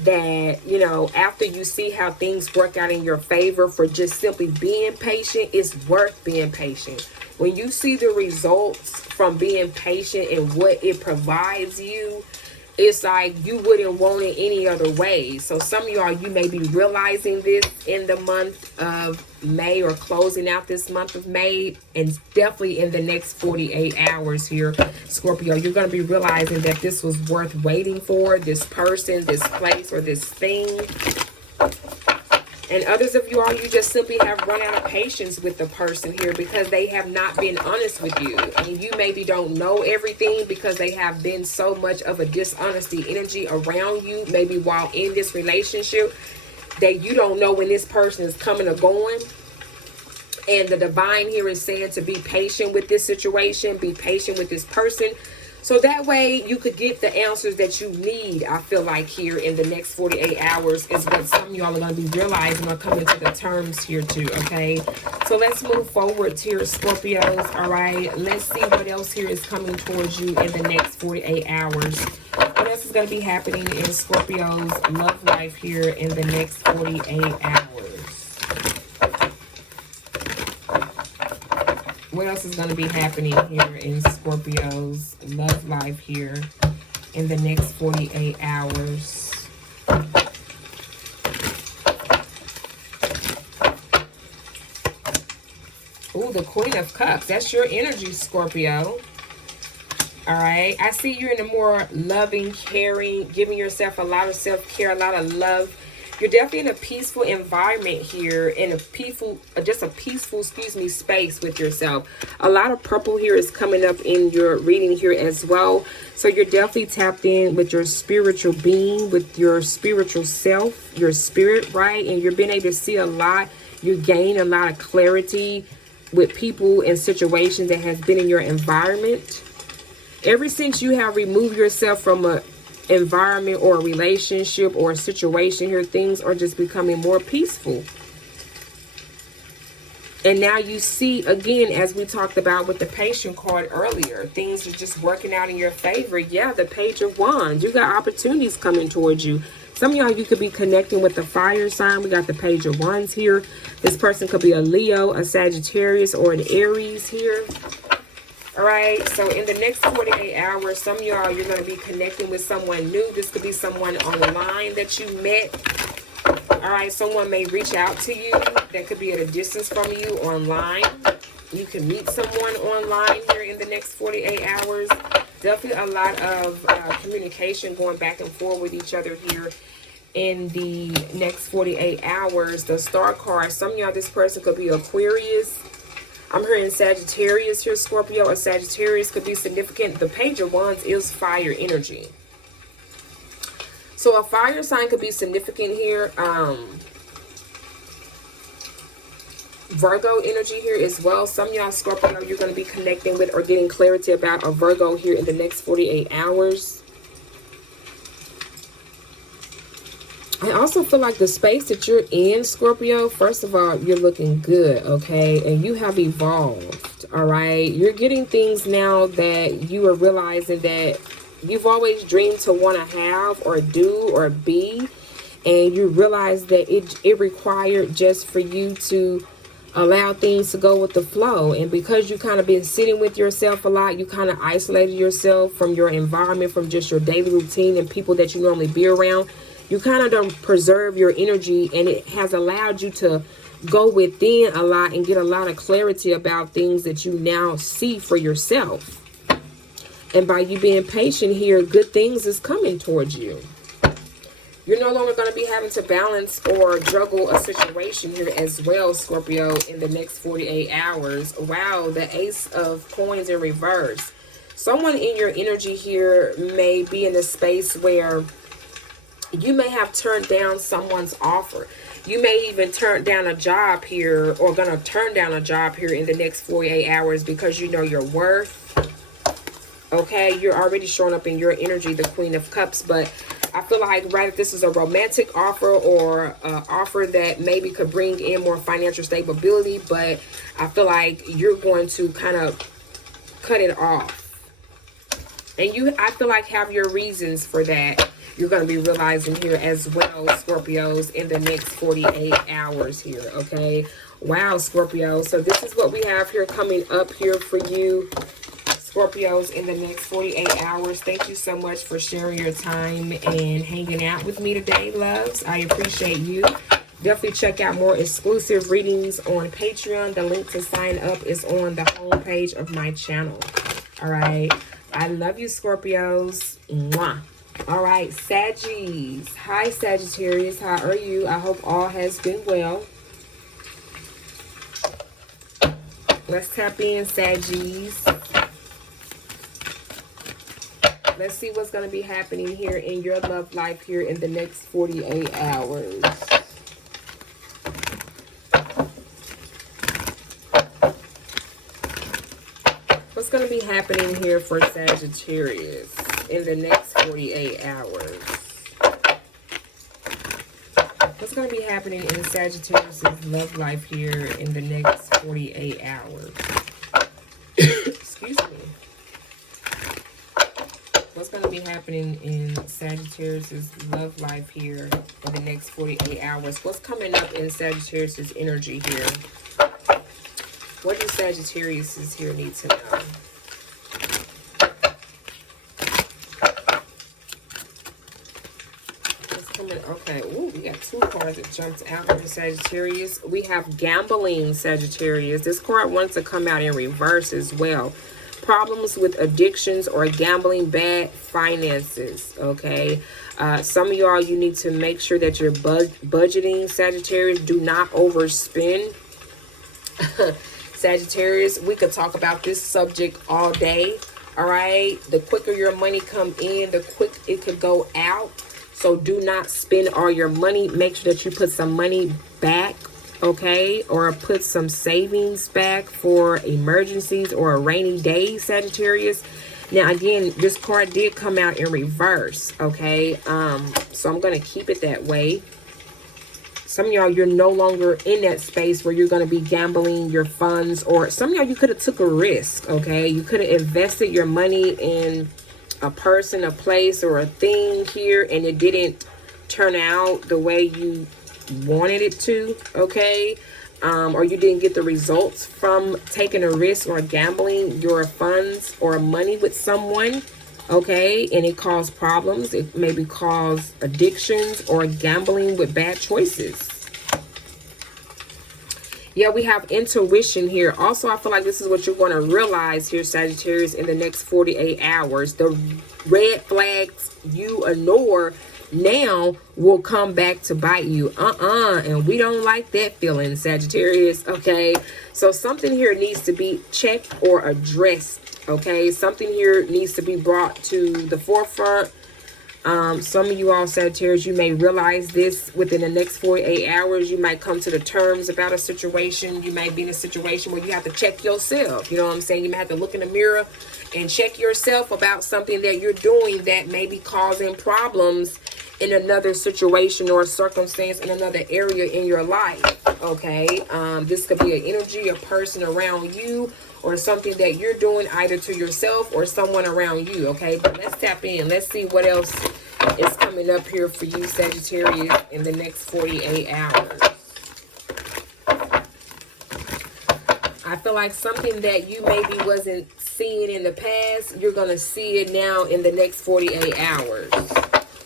that, you know, after you see how things work out in your favor for just simply being patient, it's worth being patient. When you see the results from being patient and what it provides you, it's like you wouldn't want it any other way. So some of y'all, you may be realizing this in the month of May or closing out this month of May, and definitely in the next 48 hours here, Scorpio, you're going to be realizing that this was worth waiting for, this person, this place, or this thing. And others of you all, you just simply have run out of patience with the person here because they have not been honest with you. And you maybe don't know everything because they have been so much of a dishonesty energy around you, maybe while in this relationship, that you don't know when this person is coming or going. And the divine here is saying to be patient with this situation, be patient with this person. So that way you could get the answers that you need, I feel like, here in the next 48 hours is what some of y'all are going to be realizing or coming to the terms here too, okay? So let's move forward here, Scorpios, all right? Let's see what else here is coming towards you in the next 48 hours. What else is going to be happening in Scorpio's love life here in the next 48 hours? What else is going to be happening here in Scorpio's love life here in the next 48 hours? Ooh, the Queen of Cups. That's your energy, Scorpio. All right. I see you're in a more loving, caring, giving yourself a lot of self-care, a lot of love. You're definitely in a peaceful environment here, in a peaceful, space with yourself. A lot of purple here is coming up in your reading here as well. So you're definitely tapped in with your spiritual being, with your spiritual self, your spirit, right? And you're being able to see a lot. You gain a lot of clarity with people and situations that has been in your environment. Ever since you have removed yourself from a environment or a relationship or a situation here, things are just becoming more peaceful. And now you see, again, as we talked about with the patient card earlier, things are just working out in your favor. Yeah, the Page of Wands. You got opportunities coming towards you. Some of y'all, you could be connecting with the fire sign. We got the Page of Wands here. This person could be a Leo, a Sagittarius, or an Aries here. All right, so in the next 48 hours, some of y'all, you're going to be connecting with someone new. This could be someone online that you met. All right, someone may reach out to you that could be at a distance from you online. You can meet someone online here in the next 48 hours. Definitely a lot of communication going back and forth with each other here in the next 48 hours. The Star card, some of y'all, this person could be Aquarius. I'm hearing Sagittarius here, Scorpio. A Sagittarius could be significant. The Page of Wands is fire energy. So a fire sign could be significant here. Virgo energy here as well. Some of y'all, Scorpio, you're going to be connecting with or getting clarity about a Virgo here in the next 48 hours. I also feel like the space that you're in, Scorpio, first of all, you're looking good, okay? And you have evolved, all right? You're getting things now that you are realizing that you've always dreamed to want to have or do or be. And you realize that it required just for you to allow things to go with the flow. And because you kind of been sitting with yourself a lot, you kind of isolated yourself from your environment, from just your daily routine and people that you normally be around. You kind of don't preserve your energy, and it has allowed you to go within a lot and get a lot of clarity about things that you now see for yourself. And by you being patient here, good things is coming towards you. You're no longer going to be having to balance or juggle a situation here as well, Scorpio, in the next 48 hours. Wow, the Ace of Coins in reverse. Someone in your energy here may be in a space where you may have turned down someone's offer. You may even turn down a job here, or going to turn down a job here in the next 48 hours because you know your worth. Okay, you're already showing up in your energy, the Queen of Cups, but I feel like rather this is a romantic offer or an offer that maybe could bring in more financial stability, but I feel like you're going to kind of cut it off. And you, I feel like, have your reasons for that. You're going to be realizing here as well, Scorpios, in the next 48 hours here, okay? Wow, Scorpio. So this is what we have here coming up here for you, Scorpios, in the next 48 hours. Thank you so much for sharing your time and hanging out with me today, loves. I appreciate you. Definitely check out more exclusive readings on Patreon. The link to sign up is on the homepage of my channel. All right. I love you, Scorpios. Mwah. All right, Saggies. Hi, Sagittarius. How are you? I hope all has been well. Let's tap in, Saggies. Let's see what's going to be happening here in your love life here in the next 48 hours. What's going to be happening here for Sagittarius in the next 48 hours? What's going to be happening in Sagittarius' love life here in the next 48 hours? Excuse me. What's going to be happening in Sagittarius' love life here in the next 48 hours? What's coming up in Sagittarius' energy here? What do Sagittarius here need to know? What's coming? Okay, ooh, we got two cards that jumped out for Sagittarius. We have gambling, Sagittarius. This card wants to come out in reverse as well. Problems with addictions or gambling, bad finances, okay? Some of y'all, you need to make sure that you're budgeting, Sagittarius. Do not overspend. Sagittarius, we could talk about this subject all day, all right? The quicker your money come in, the quick it could go out. So do not spend all your money. Make sure that you put some money back, okay? Or put some savings back for emergencies or a rainy day, Sagittarius. Now, again, this card did come out in reverse, okay? So I'm going to keep it that way. Some of y'all, you're no longer in that space where you're going to be gambling your funds, or some of y'all, you could have took a risk, okay? You could have invested your money in a person, a place, or a thing here, and it didn't turn out the way you wanted it to, okay? Or you didn't get the results from taking a risk or gambling your funds or money with someone, okay? And it caused problems. It maybe caused addictions or gambling with bad choices. Yeah, we have intuition here. Also, I feel like this is what you're going to realize here, Sagittarius, in the next 48 hours. The red flags you ignore now will come back to bite you. And we don't like that feeling, Sagittarius, okay? So something here needs to be checked or addressed, okay? Something here needs to be brought to the forefront. Some of you all, Sagittarius, you may realize this within the next 48 hours. You might come to the terms about a situation. You might be in a situation where you have to check yourself. You know what I'm saying? You might have to look in the mirror and check yourself about something that you're doing that may be causing problems in another situation or circumstance in another area in your life, okay? This could be an energy, a person around you, or something that you're doing either to yourself or someone around you, okay? But let's tap in. Let's see what else is coming up here for you, Sagittarius, in the next 48 hours. I feel like something that you maybe wasn't seeing in the past, you're going to see it now in the next 48 hours.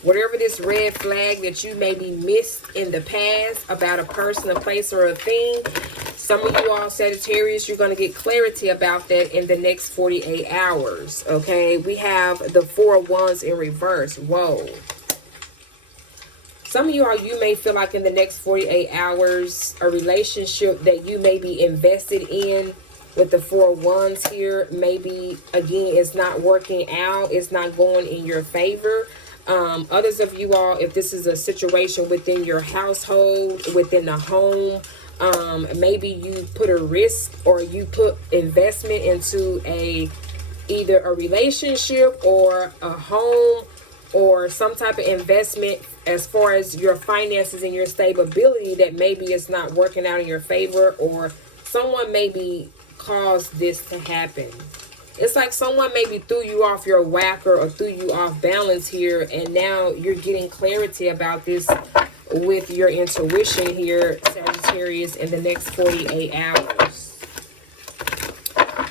Whatever this red flag that you maybe missed in the past about a person, a place, or a thing, some of you all Sagittarius, you're going to get clarity about that in the next 48 hours. Okay, we have the Four of Wands in reverse. Whoa. Some of you all, you may feel like in the next 48 hours, a relationship that you may be invested in with the Four of Wands here, maybe, again, it's not working out. It's not going in your favor. Others of you all, if this is a situation within your household, within the home, maybe you put a risk or you put investment into either a relationship or a home or some type of investment as far as your finances and your stability that maybe it's not working out in your favor, or someone maybe caused this to happen. It's like someone maybe threw you off your whacker or threw you off balance here, and now you're getting clarity about this with your intuition here, Sagittarius, in the next 48 hours.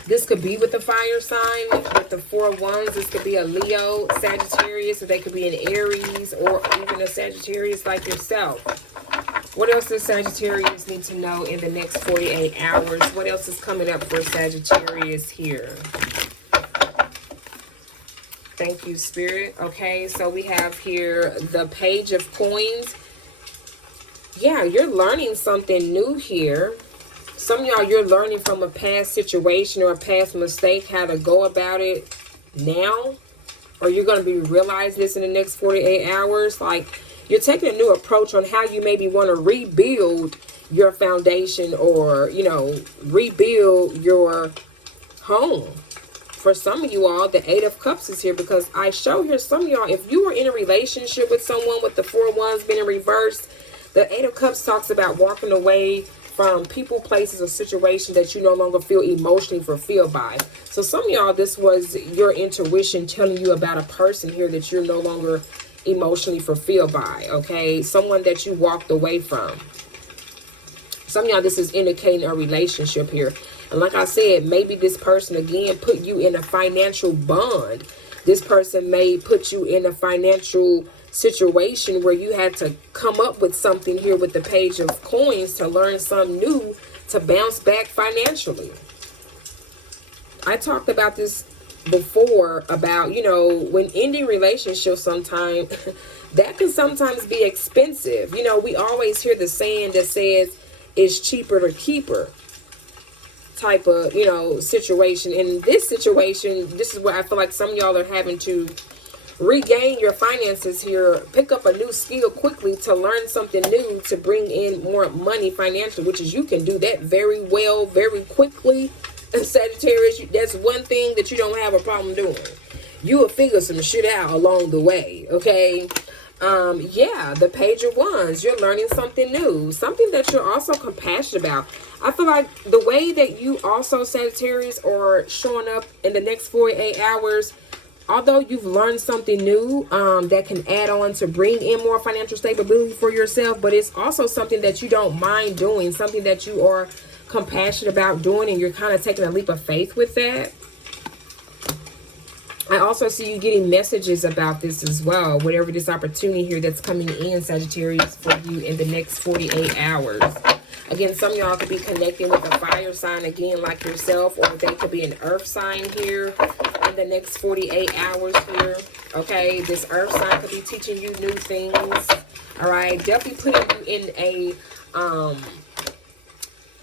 This could be with the fire sign, with the Four of Wands. This could be a Leo, Sagittarius, or they could be an Aries, or even a Sagittarius like yourself. What else does Sagittarius need to know in the next 48 hours? What else is coming up for Sagittarius here? Thank you, Spirit. Okay, so we have here the Page of Coins. Yeah, you're learning something new here. Some of y'all, you're learning from a past situation or a past mistake how to go about it now. Or you're going to be realizing this in the next 48 hours. Like, you're taking a new approach on how you maybe want to rebuild your foundation or, you know, rebuild your home. For some of you all, the Eight of Cups is here because I show here some of y'all, if you were in a relationship with someone with the Four of Wands being in reverse, the Eight of Cups talks about walking away from people, places, or situations that you no longer feel emotionally fulfilled by. So some of y'all, this was your intuition telling you about a person here that you're no longer emotionally fulfilled by, okay? Someone that you walked away from. Some of y'all, this is indicating a relationship here. And like I said, maybe this person, again, put you in a financial bond. This person may put you in a financial situation where you had to come up with something here with the Page of Coins to learn something new to bounce back financially. I talked about this before about, you know, when ending relationships sometimes, that can sometimes be expensive. You know, we always hear the saying that says it's cheaper to keep her type of, you know, situation. In this situation, this is where I feel like some of y'all are having to regain your finances here, pick up a new skill quickly to learn something new to bring in more money financially, which is you can do that very well, very quickly. And Sagittarius, that's one thing that you don't have a problem doing. You will figure some shit out along the way, okay? Yeah, the Page of Wands, you're learning something new, something that you're also compassionate about. I feel like the way that you also, Sagittarius, are showing up in the next 48 hours, although you've learned something new that can add on to bring in more financial stability for yourself, but it's also something that you don't mind doing, something that you are compassionate about doing, and you're kind of taking a leap of faith with that. I also see you getting messages about this as well, whatever this opportunity here that's coming in, Sagittarius, for you in the next 48 hours. Again, some of y'all could be connecting with a fire sign, again, like yourself, or they could be an earth sign here in the next 48 hours here. Okay, this earth sign could be teaching you new things. All right, definitely putting you in a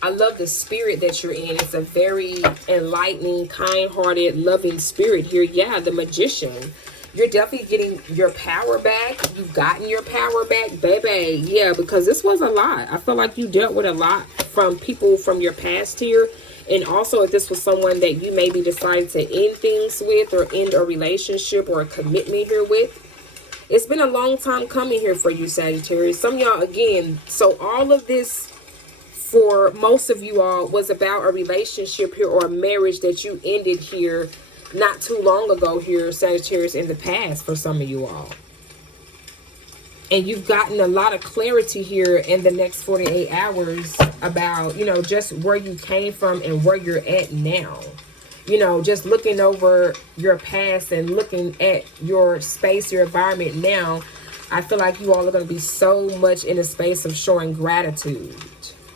I love the spirit that you're in. It's a very enlightening, kind-hearted, loving spirit here. Yeah, the Magician. You're definitely getting your power back. You've gotten your power back, baby. Yeah, because this was a lot. I feel like you dealt with a lot from people from your past here. And also, if this was someone that you maybe decided to end things with or end a relationship or a commitment here with, it's been a long time coming here for you, Sagittarius. Some of y'all, again, so all of this, for most of you all, was about a relationship here or a marriage that you ended here not too long ago here, Sagittarius, in the past for some of you all. And you've gotten a lot of clarity here in the next 48 hours about, you know, just where you came from and where you're at now. You know, just looking over your past and looking at your space, your environment now. I feel like you all are going to be so much in a space of showing gratitude.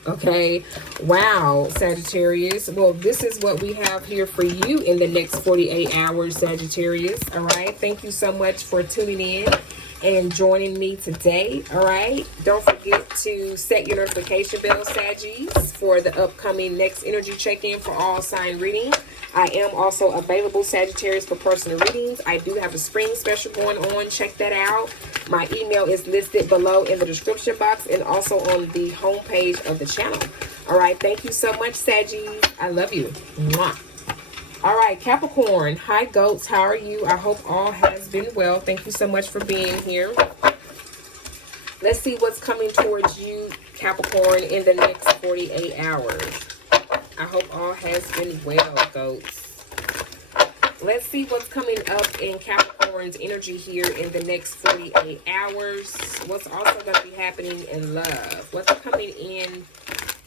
Okay. Wow, Sagittarius. Well, this is what we have here for you in the next 48 hours, Sagittarius. All right. Thank you so much for tuning in and joining me today. All right. Don't forget to set your notification bell, Saggies, for the upcoming next energy check-in for all sign reading. I am also available, Sagittarius, for personal readings. I do have a spring special going on. Check that out. My email is listed below in the description box and also on the homepage of the channel. All right. Thank you so much, Saggies. I love you. Mwah. All right, Capricorn. Hi, goats. How are you? I hope all has been well. Thank you so much for being here. Let's see what's coming towards you, Capricorn, in the next 48 hours. I hope all has been well, goats. Let's see what's coming up in Capricorn's energy here in the next 48 hours. What's also going to be happening in love? What's coming in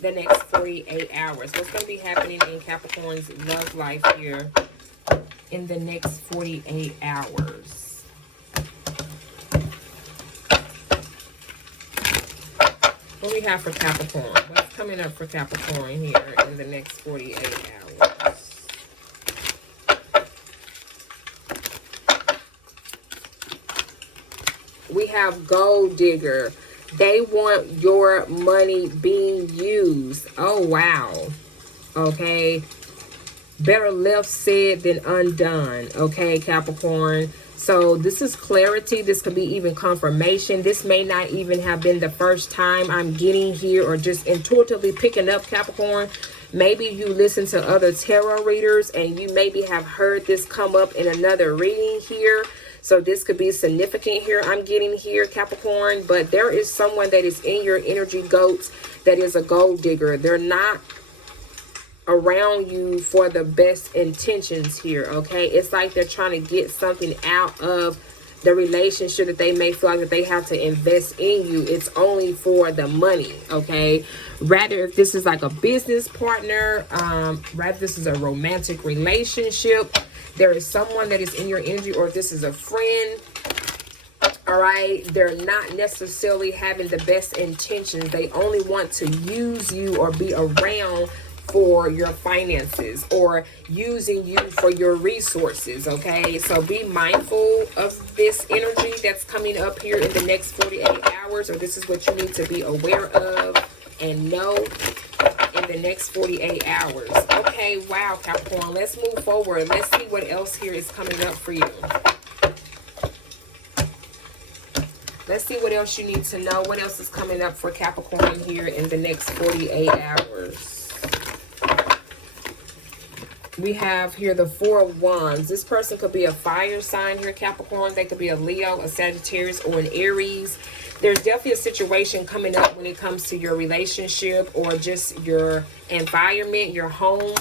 the next 48 hours? What's going to be happening in Capricorn's love life here in the next 48 hours? What do we have for Capricorn? What's coming up for Capricorn here in the next 48 hours? We have Gold Digger. They want your money being used. Oh, wow. Okay. Better left said than undone. Okay, Capricorn. So this is clarity. This could be even confirmation. This may not even have been the first time I'm getting here or just intuitively picking up, Capricorn. Maybe you listen to other tarot readers and you maybe have heard this come up in another reading here. So this could be significant here. I'm getting here, Capricorn. But there is someone that is in your energy, goats, that is a gold digger. They're not around you for the best intentions here, okay? It's like they're trying to get something out of the relationship that they may feel like that they have to invest in you. It's only for the money, okay? Rather, if this is like a business partner, rather this is a romantic relationship, there is someone that is in your energy, or if this is a friend, all right, they're not necessarily having the best intentions. They only want to use you or be around for your finances or using you for your resources, okay? So be mindful of this energy that's coming up here in the next 48 hours, or this is what you need to be aware of and know in the next 48 hours. Okay, wow, Capricorn, let's move forward. Let's see what else here is coming up for you. Let's see what else you need to know. What else is coming up for Capricorn here in the next 48 hours? We have here the Four of Wands. This person could be a fire sign here, Capricorn. They could be a Leo, a Sagittarius, or an Aries. There's definitely a situation coming up when it comes to your relationship or just your environment, your home.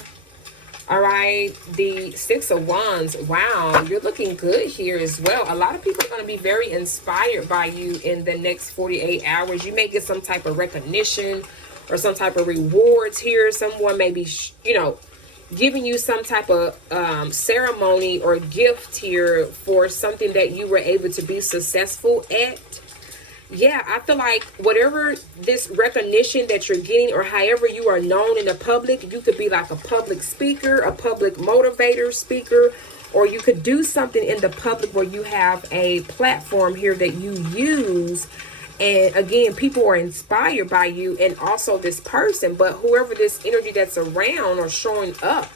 All right, the Six of Wands. Wow, you're looking good here as well. A lot of people are going to be very inspired by you in the next 48 hours. You may get some type of recognition or some type of rewards here. Someone may be, you know, giving you some type of ceremony or gift here for something that you were able to be successful at. Yeah, I feel like whatever this recognition that you're getting or however you are known in the public, you could be like a public speaker, a public motivator speaker, or you could do something in the public where you have a platform here that you use. And again, people are inspired by you and also this person, but whoever this energy that's around or showing up,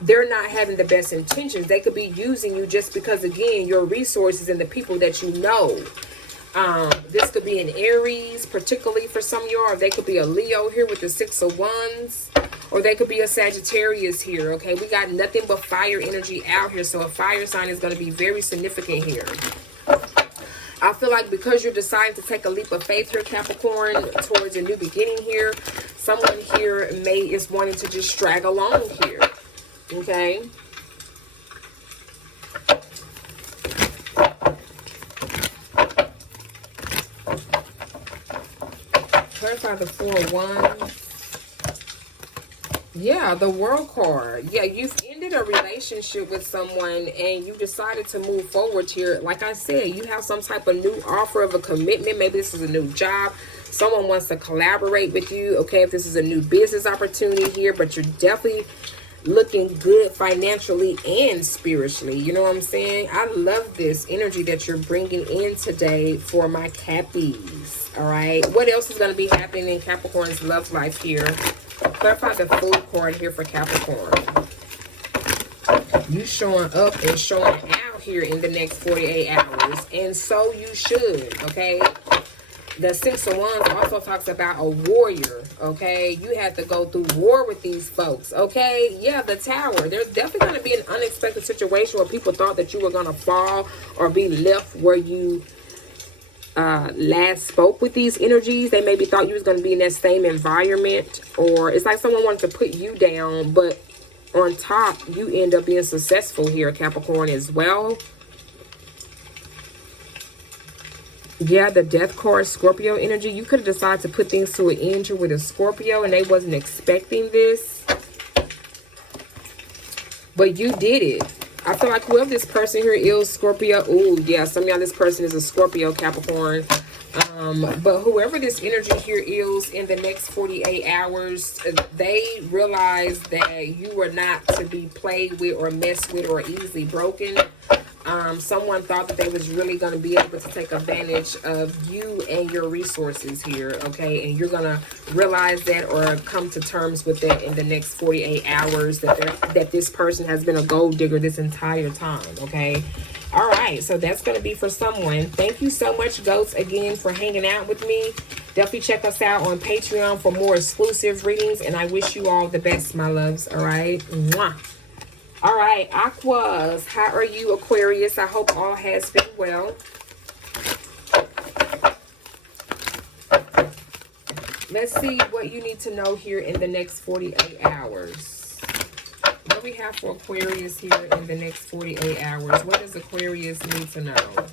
they're not having the best intentions. They could be using you just because, again, your resources and the people that you know. This could be an Aries, particularly for some of y'all, or they could be a Leo here with the Six of Wands, or they could be a Sagittarius here, okay? We got nothing but fire energy out here, so a fire sign is going to be very significant here. I feel like because you're deciding to take a leap of faith here, Capricorn, towards a new beginning here, someone here is wanting to just drag along here, okay? Clarify the 4 of Wands. Yeah, the World card. Yeah, you've ended a relationship with someone and you decided to move forward here. Like I said, you have some type of new offer of a commitment. Maybe this is a new job. Someone wants to collaborate with you. Okay, if this is a new business opportunity here, but you're definitely looking good financially and spiritually. You know what I'm saying? I love this energy that you're bringing in today for my Cappies. All right. What else is going to be happening in Capricorn's love life here? Clarify the Fool card here for Capricorn. You showing up and showing out here in the next 48 hours. And so you should, okay? The 6 of Wands also talks about a warrior, okay? You had to go through war with these folks, okay? Yeah, the Tower. There's definitely going to be an unexpected situation where people thought that you were going to fall or be left where you last spoke with these energies. They maybe thought you was going to be in that same environment, or it's like someone wanted to put you down, but on top you end up being successful here, Capricorn, as well. Yeah, the Death card, Scorpio energy. You could have decided to put things to an end here with a Scorpio and they wasn't expecting this, but you did it. I feel like whoever this person here is, Scorpio. Ooh, yeah, some of y'all, this person is a Scorpio, Capricorn. But whoever this energy here is, in the next 48 hours, they realize that you are not to be played with or messed with or easily broken. Someone thought that they was really going to be able to take advantage of you and your resources here, okay? And you're going to realize that or come to terms with that in the next 48 hours, that this person has been a gold digger this entire time, okay? All right, so that's going to be for someone. Thank you so much, goats, again, for hanging out with me. Definitely check us out on Patreon for more exclusive readings, and I wish you all the best, my loves, all right? Mwah. All right, Aquas, how are you, Aquarius? I hope all has been well. Let's see what you need to know here in the next 48 hours. What do we have for Aquarius here in the next 48 hours? What does Aquarius need to know?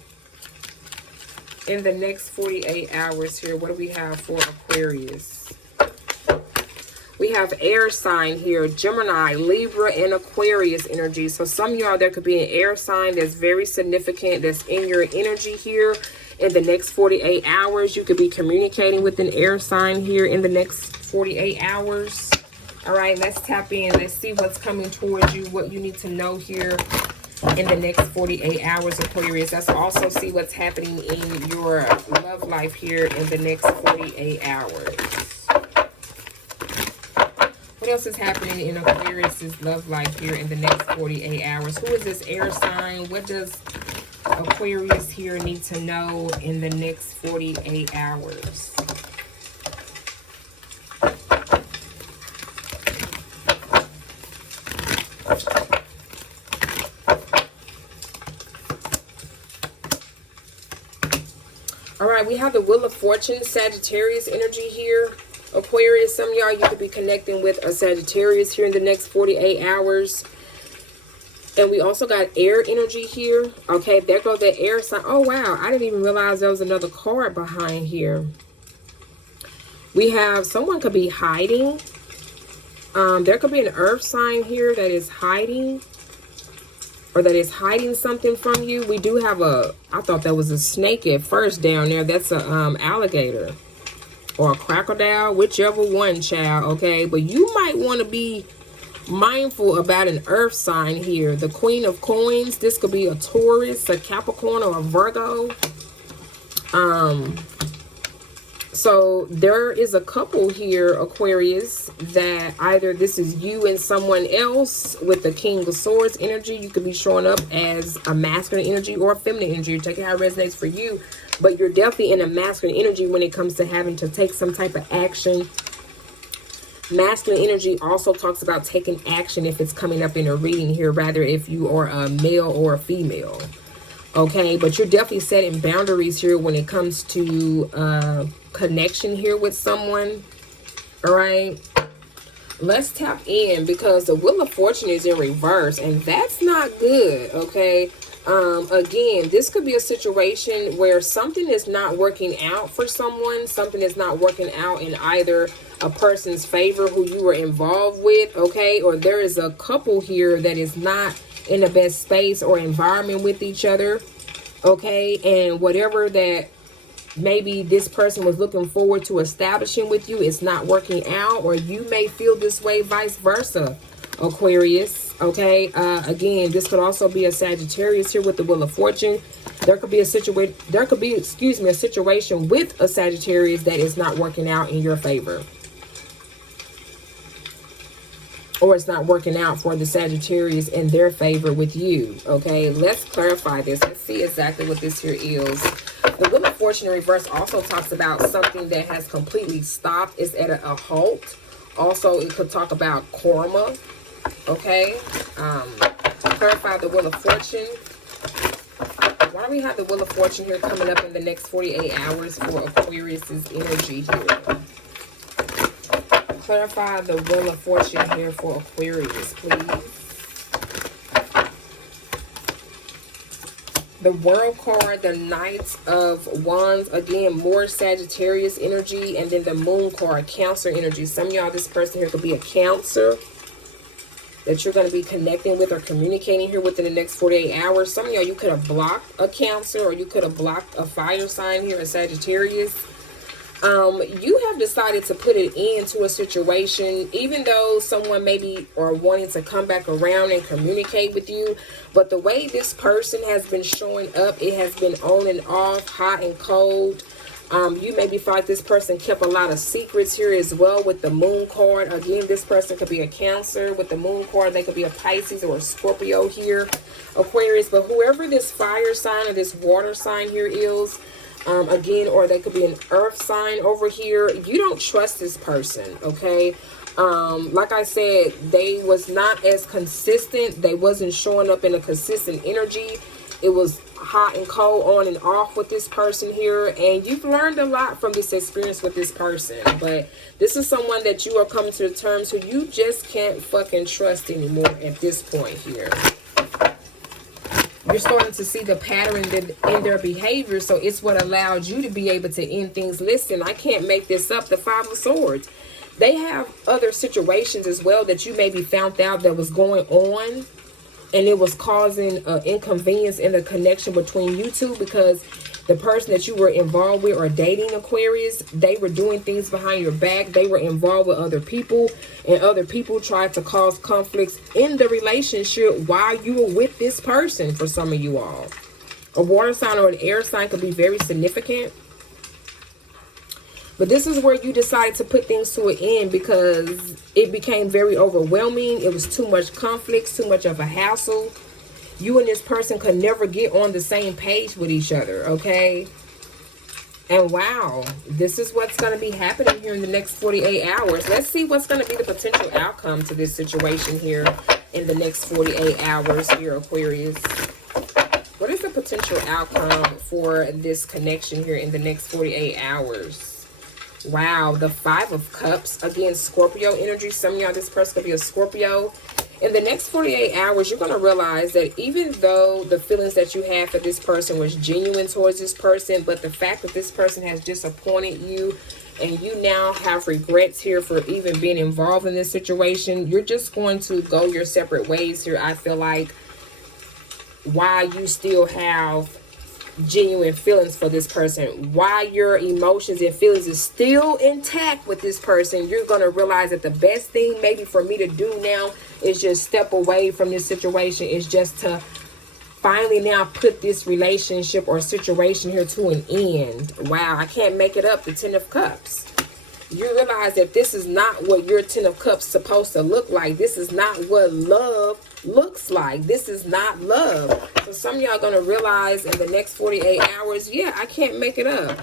In the next 48 hours here, what do we have for Aquarius? We have air sign here, Gemini, Libra, and Aquarius energy. So some of y'all, there could be an air sign that's very significant that's in your energy here. In the next 48 hours, you could be communicating with an air sign here in the next 48 hours. All right, let's tap in. Let's see what's coming towards you, what you need to know here in the next 48 hours, Aquarius. Let's also see what's happening in your love life here in the next 48 hours. What else is happening in Aquarius's love life here in the next 48 hours? Who is this air sign? What does Aquarius here need to know in the next 48 hours? All right, we have the Wheel of Fortune, Sagittarius energy here. Aquarius, some of y'all, you could be connecting with a Sagittarius here in the next 48 hours. And we also got air energy here. Okay, there goes the air sign. Oh, wow. I didn't even realize there was another card behind here. We have someone could be hiding. There could be an earth sign here that is hiding. Or that is hiding something from you. We do have I thought that was a snake at first down there. That's a alligator. Or a crocodile, whichever one, child, okay? But you might want to be mindful about an earth sign here. The Queen of Coins, this could be a Taurus, a Capricorn, or a Virgo. So there is a couple here, Aquarius, that either this is you and someone else with the King of Swords energy. You could be showing up as a masculine energy or a feminine energy. Take it how it resonates for you. But you're definitely in a masculine energy when it comes to having to take some type of action. Masculine energy also talks about taking action if it's coming up in a reading here, rather if you are a male or a female. Okay, but you're definitely setting boundaries here when it comes to connection here with someone. All right, let's tap in because the Wheel of Fortune is in reverse, and that's not good. Okay, Again, this could be a situation where something is not working out for someone. Something is not working out in either a person's favor who you were involved with, okay? Or there is a couple here that is not in the best space or environment with each other, okay? And whatever that maybe this person was looking forward to establishing with you is not working out, or you may feel this way vice versa, Aquarius. Okay, again, this could also be a Sagittarius here with the Wheel of Fortune. There could be a situation, a situation with a Sagittarius that is not working out in your favor. Or it's not working out for the Sagittarius in their favor with you. Okay, let's clarify this. Let's see exactly what this here is. The Wheel of Fortune in reverse also talks about something that has completely stopped. It's at a halt. Also, it could talk about karma. Okay, clarify the Wheel of Fortune. Why do we have the Wheel of Fortune here coming up in the next 48 hours for Aquarius's energy here? Clarify the Wheel of Fortune here for Aquarius, please. The World card, the Knight of Wands, again, more Sagittarius energy, and then the Moon card, Cancer energy. Some of y'all, this person here could be a Cancer that you're going to be connecting with or communicating here within the next 48 hours. Some of y'all, you could have blocked a Cancer, or you could have blocked a fire sign here, a Sagittarius. You have decided to put an end to a situation, even though someone maybe are wanting to come back around and communicate with you. But the way this person has been showing up, it has been on and off, hot and cold. You maybe feel like this person kept a lot of secrets here as well with the Moon card. Again, this person could be a Cancer. With the Moon card, they could be a Pisces or a Scorpio here, Aquarius. But whoever this fire sign or this water sign here is, again, or they could be an earth sign over here, you don't trust this person, okay? Like I said, they was not as consistent. They wasn't showing up in a consistent energy. It was hot and cold, on and off with this person here, and you've learned a lot from this experience with this person. But this is someone that you are coming to the terms who you just can't fucking trust anymore at this point here. You're starting to see the pattern in their behavior, so it's what allowed you to be able to end things. Listen, I can't make this up. The Five of Swords. They have other situations as well that you maybe found out that was going on, and it was causing inconvenience in the connection between you two, because the person that you were involved with or dating, Aquarius, they were doing things behind your back. They were involved with other people, and other people tried to cause conflicts in the relationship while you were with this person. For some of you all, a water sign or an air sign could be very significant. But this is where you decided to put things to an end because it became very overwhelming. It was too much conflict, too much of a hassle. You and this person could never get on the same page with each other, okay? And wow, this is what's going to be happening here in the next 48 hours. Let's see what's going to be the potential outcome to this situation here in the next 48 hours here, Aquarius. What is the potential outcome for this connection here in the next 48 hours? Wow, the Five of Cups. Again, Scorpio energy. Some of y'all, this person could be a Scorpio. In the next 48 hours, you're going to realize that even though the feelings that you had for this person was genuine towards this person, but the fact that this person has disappointed you and you now have regrets here for even being involved in this situation, you're just going to go your separate ways here, I feel like, while you still have genuine feelings for this person. While your emotions and feelings is still intact with this person, you're going to realize that the best thing maybe for me to do now is just step away from this situation, is just to finally now put this relationship or situation here to an end. Wow, I can't make it up. The Ten of Cups. You realize that this is not what your Ten of Cups supposed to look like. This is not what love looks like. This is not love. So some of y'all going to realize in the next 48 hours, yeah, I can't make it up.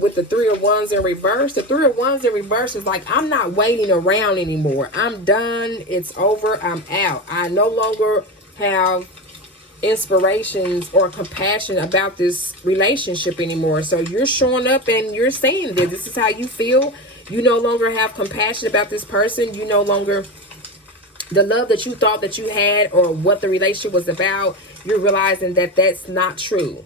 With the Three of Wands in reverse. The Three of Wands in reverse is like, I'm not waiting around anymore. I'm done. It's over. I'm out. I no longer have inspirations or compassion about this relationship anymore. So you're showing up and you're saying that this is how you feel. You no longer have compassion about this person. You no longer the love that you thought that you had or what the relationship was about, you're realizing that that's not true.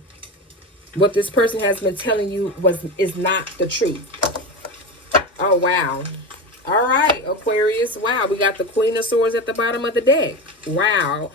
What this person has been telling you is not the truth. Oh, wow. All right, Aquarius. Wow, we got the Queen of Swords at the bottom of the deck. Wow.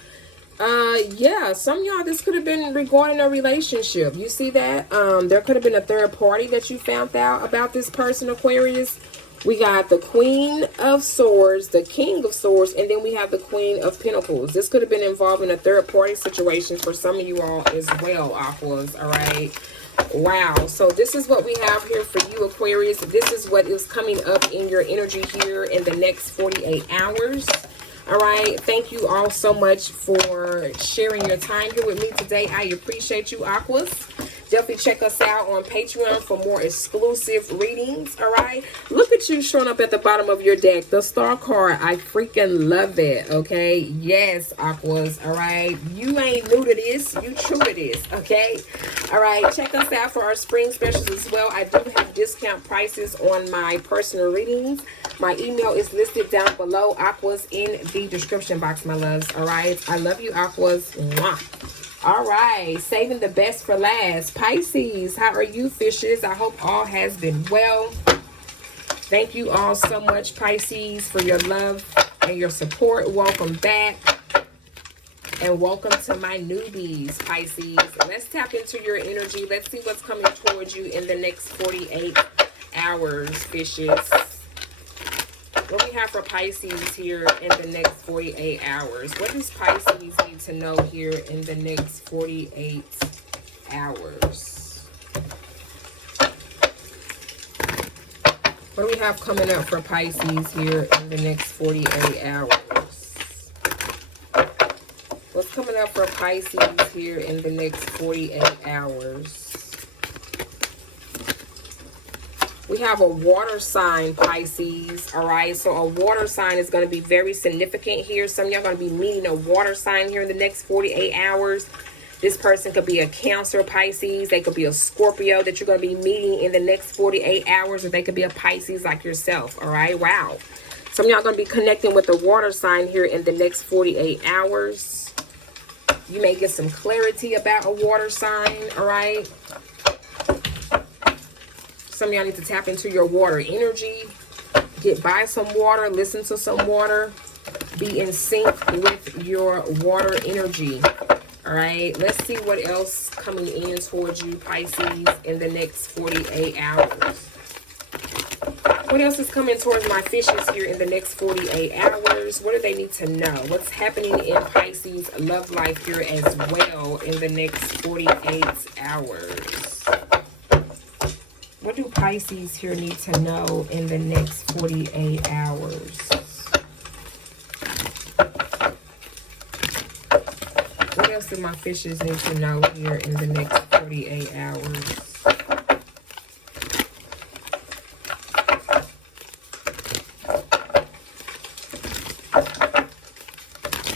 Yeah, some of y'all, this could have been regarding a relationship. You see that? There could have been a third party that you found out about this person, Aquarius. We got the Queen of Swords, the King of Swords, and then we have the Queen of Pentacles. This could have been involving a third party situation for some of you all as well, Aquas, all right? Wow, so this is what we have here for you, Aquarius. This is what is coming up in your energy here in the next 48 hours. All right, thank you all so much for sharing your time here with me today. I appreciate you, Aquas. Definitely check us out on Patreon for more exclusive readings, all right? Look at you showing up at the bottom of your deck. The Star card, I freaking love it, okay? Yes, Aquas, all right? You ain't new to this. You true to this, okay? All right, check us out for our spring specials as well. I do have discount prices on my personal readings. My email is listed down below, Aquas, in the description box, my loves, all right? I love you, Aquas. Mwah. All right, saving the best for last. Pisces, how are you, fishes? I hope all has been well. Thank you all so much, Pisces, for your love and your support. Welcome back. And welcome to my newbies, Pisces. Let's tap into your energy. Let's see what's coming towards you in the next 48 hours, fishes. What we have for Pisces here in the next 48 hours? What does Pisces need to know here in the next 48 hours? What do we have coming up for Pisces here in the next 48 hours? What's coming up for Pisces here in the next 48 hours? We have a water sign, Pisces, all right? So a water sign is going to be very significant here. Some of y'all going to be meeting a water sign here in the next 48 hours. This person could be a Cancer, Pisces. They could be a Scorpio that you're going to be meeting in the next 48 hours. Or they could be a Pisces like yourself, all right? Wow. Some of y'all going to be connecting with a water sign here in the next 48 hours. You may get some clarity about a water sign, all right? Some of y'all need to tap into your water energy. Get by some water. Listen to some water. Be in sync with your water energy. All right. Let's see what else coming in towards you, Pisces, in the next 48 hours. What else is coming towards my fishes here in the next 48 hours? What do they need to know? What's happening in Pisces' love life here as well in the next 48 hours? What do Pisces here need to know in the next 48 hours? What else do my fishes need to know here in the next 48 hours?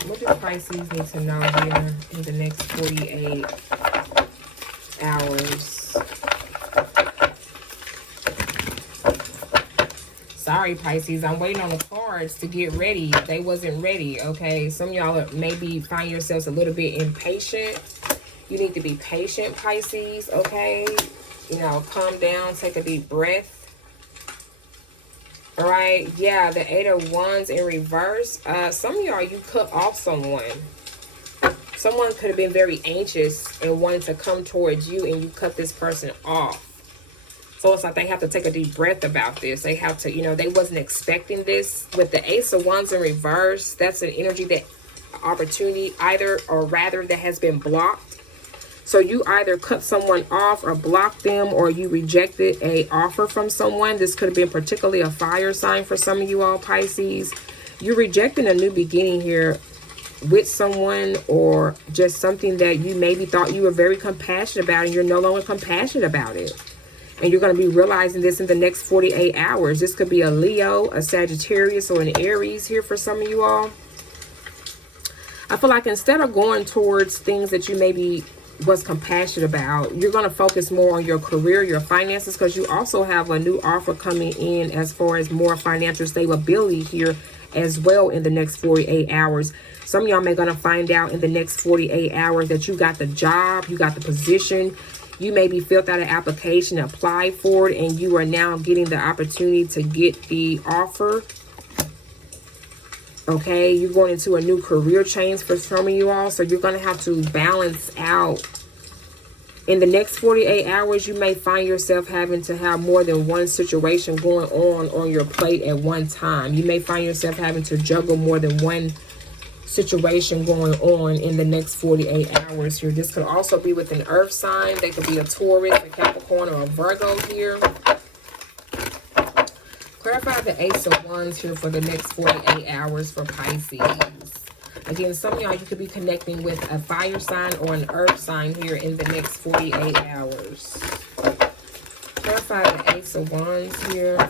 What do Pisces need to know here in the next 48 hours? Sorry, Pisces, I'm waiting on the cards to get ready. They wasn't ready, okay? Some of y'all maybe find yourselves a little bit impatient. You need to be patient, Pisces, okay? You know, calm down, take a deep breath. All right, yeah, the 8 of Wands in reverse. Some of y'all, you cut off someone. Someone could have been very anxious and wanted to come towards you, and you cut this person off. So it's like they have to take a deep breath about this. They have to, you know, they wasn't expecting this. With the Ace of Wands in reverse, that's an energy, that opportunity either or rather that has been blocked. So you either cut someone off or blocked them, or you rejected a offer from someone. This could have been particularly a fire sign for some of you all, Pisces. You're rejecting a new beginning here with someone, or just something that you maybe thought you were very compassionate about, and you're no longer compassionate about it. And you're going to be realizing this in the next 48 hours. This could be a Leo, a Sagittarius, or an Aries here for some of you all. I feel like instead of going towards things that you maybe was compassionate about, you're going to focus more on your career, your finances, because you also have a new offer coming in as far as more financial stability here as well in the next 48 hours. Some of y'all may gonna find out in the next 48 hours that you got the job, you got the position. You maybe filled out an application, applied for it, and you are now getting the opportunity to get the offer. Okay, you're going into a new career change for some of you all, so you're going to have to balance out. In the next 48 hours, you may find yourself having to have more than one situation going on your plate at one time. You may find yourself having to juggle more than one situation going on in the next 48 hours here. This could also be with an earth sign. They could be a Taurus, a Capricorn, or a Virgo here. Clarify the Ace of Wands here for the next 48 hours for Pisces. Again, some of y'all, you could be connecting with a fire sign or an earth sign here in the next 48 hours. Clarify the Ace of Wands here.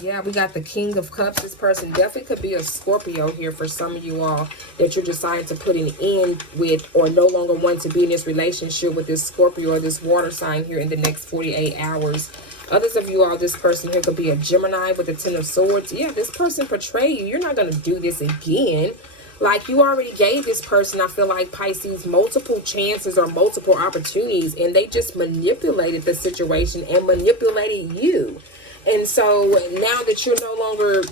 Yeah, we got the King of Cups. This person definitely could be a Scorpio here for some of you all, that you're deciding to put an end with, or no longer want to be in this relationship with this Scorpio or this water sign here in the next 48 hours. Others of you all, this person here could be a Gemini with the Ten of Swords. Yeah, this person betrayed you. You're not going to do this again. Like, you already gave this person, I feel like, Pisces, multiple chances or multiple opportunities, and they just manipulated the situation and manipulated you. And so now that you're no longer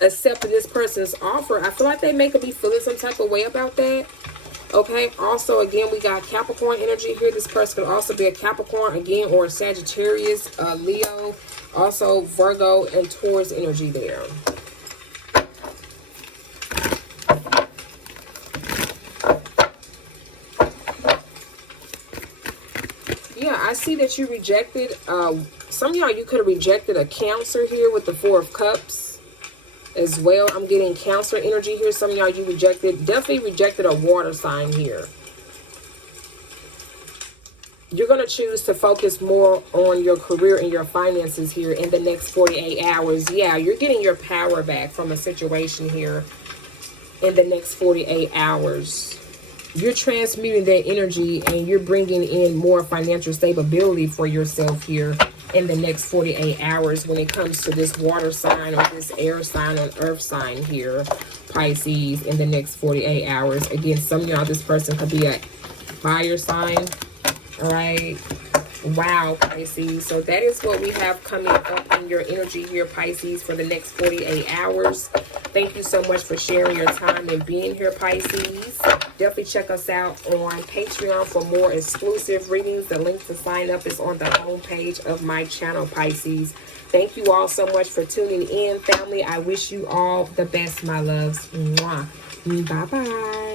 accepting this person's offer, I feel like they may be feeling some type of way about that. Okay, also, again, we got Capricorn energy here. This person could also be a Capricorn, again, or a Sagittarius, Leo, also Virgo and Taurus energy there. Yeah, I see that you rejected, some of y'all, you could have rejected a Cancer here with the Four of Cups as well. I'm getting Cancer energy here. Some of y'all, you definitely rejected a water sign here. You're going to choose to focus more on your career and your finances here in the next 48 hours. Yeah, you're getting your power back from a situation here in the next 48 hours. You're transmuting that energy and you're bringing in more financial stability for yourself here in the next 48 hours when it comes to this water sign or this air sign or earth sign here, Pisces, in the next 48 hours. Again, some of y'all, this person could be a fire sign. All right. Wow, Pisces. So that is what we have coming up in your energy here, Pisces, for the next 48 hours. Thank you so much for sharing your time and being here, Pisces. Definitely check us out on Patreon for more exclusive readings. The link to sign up is on the home page of my channel, Pisces. Thank you all so much for tuning in, family. I wish you all the best, my loves. Mwah. Bye-bye.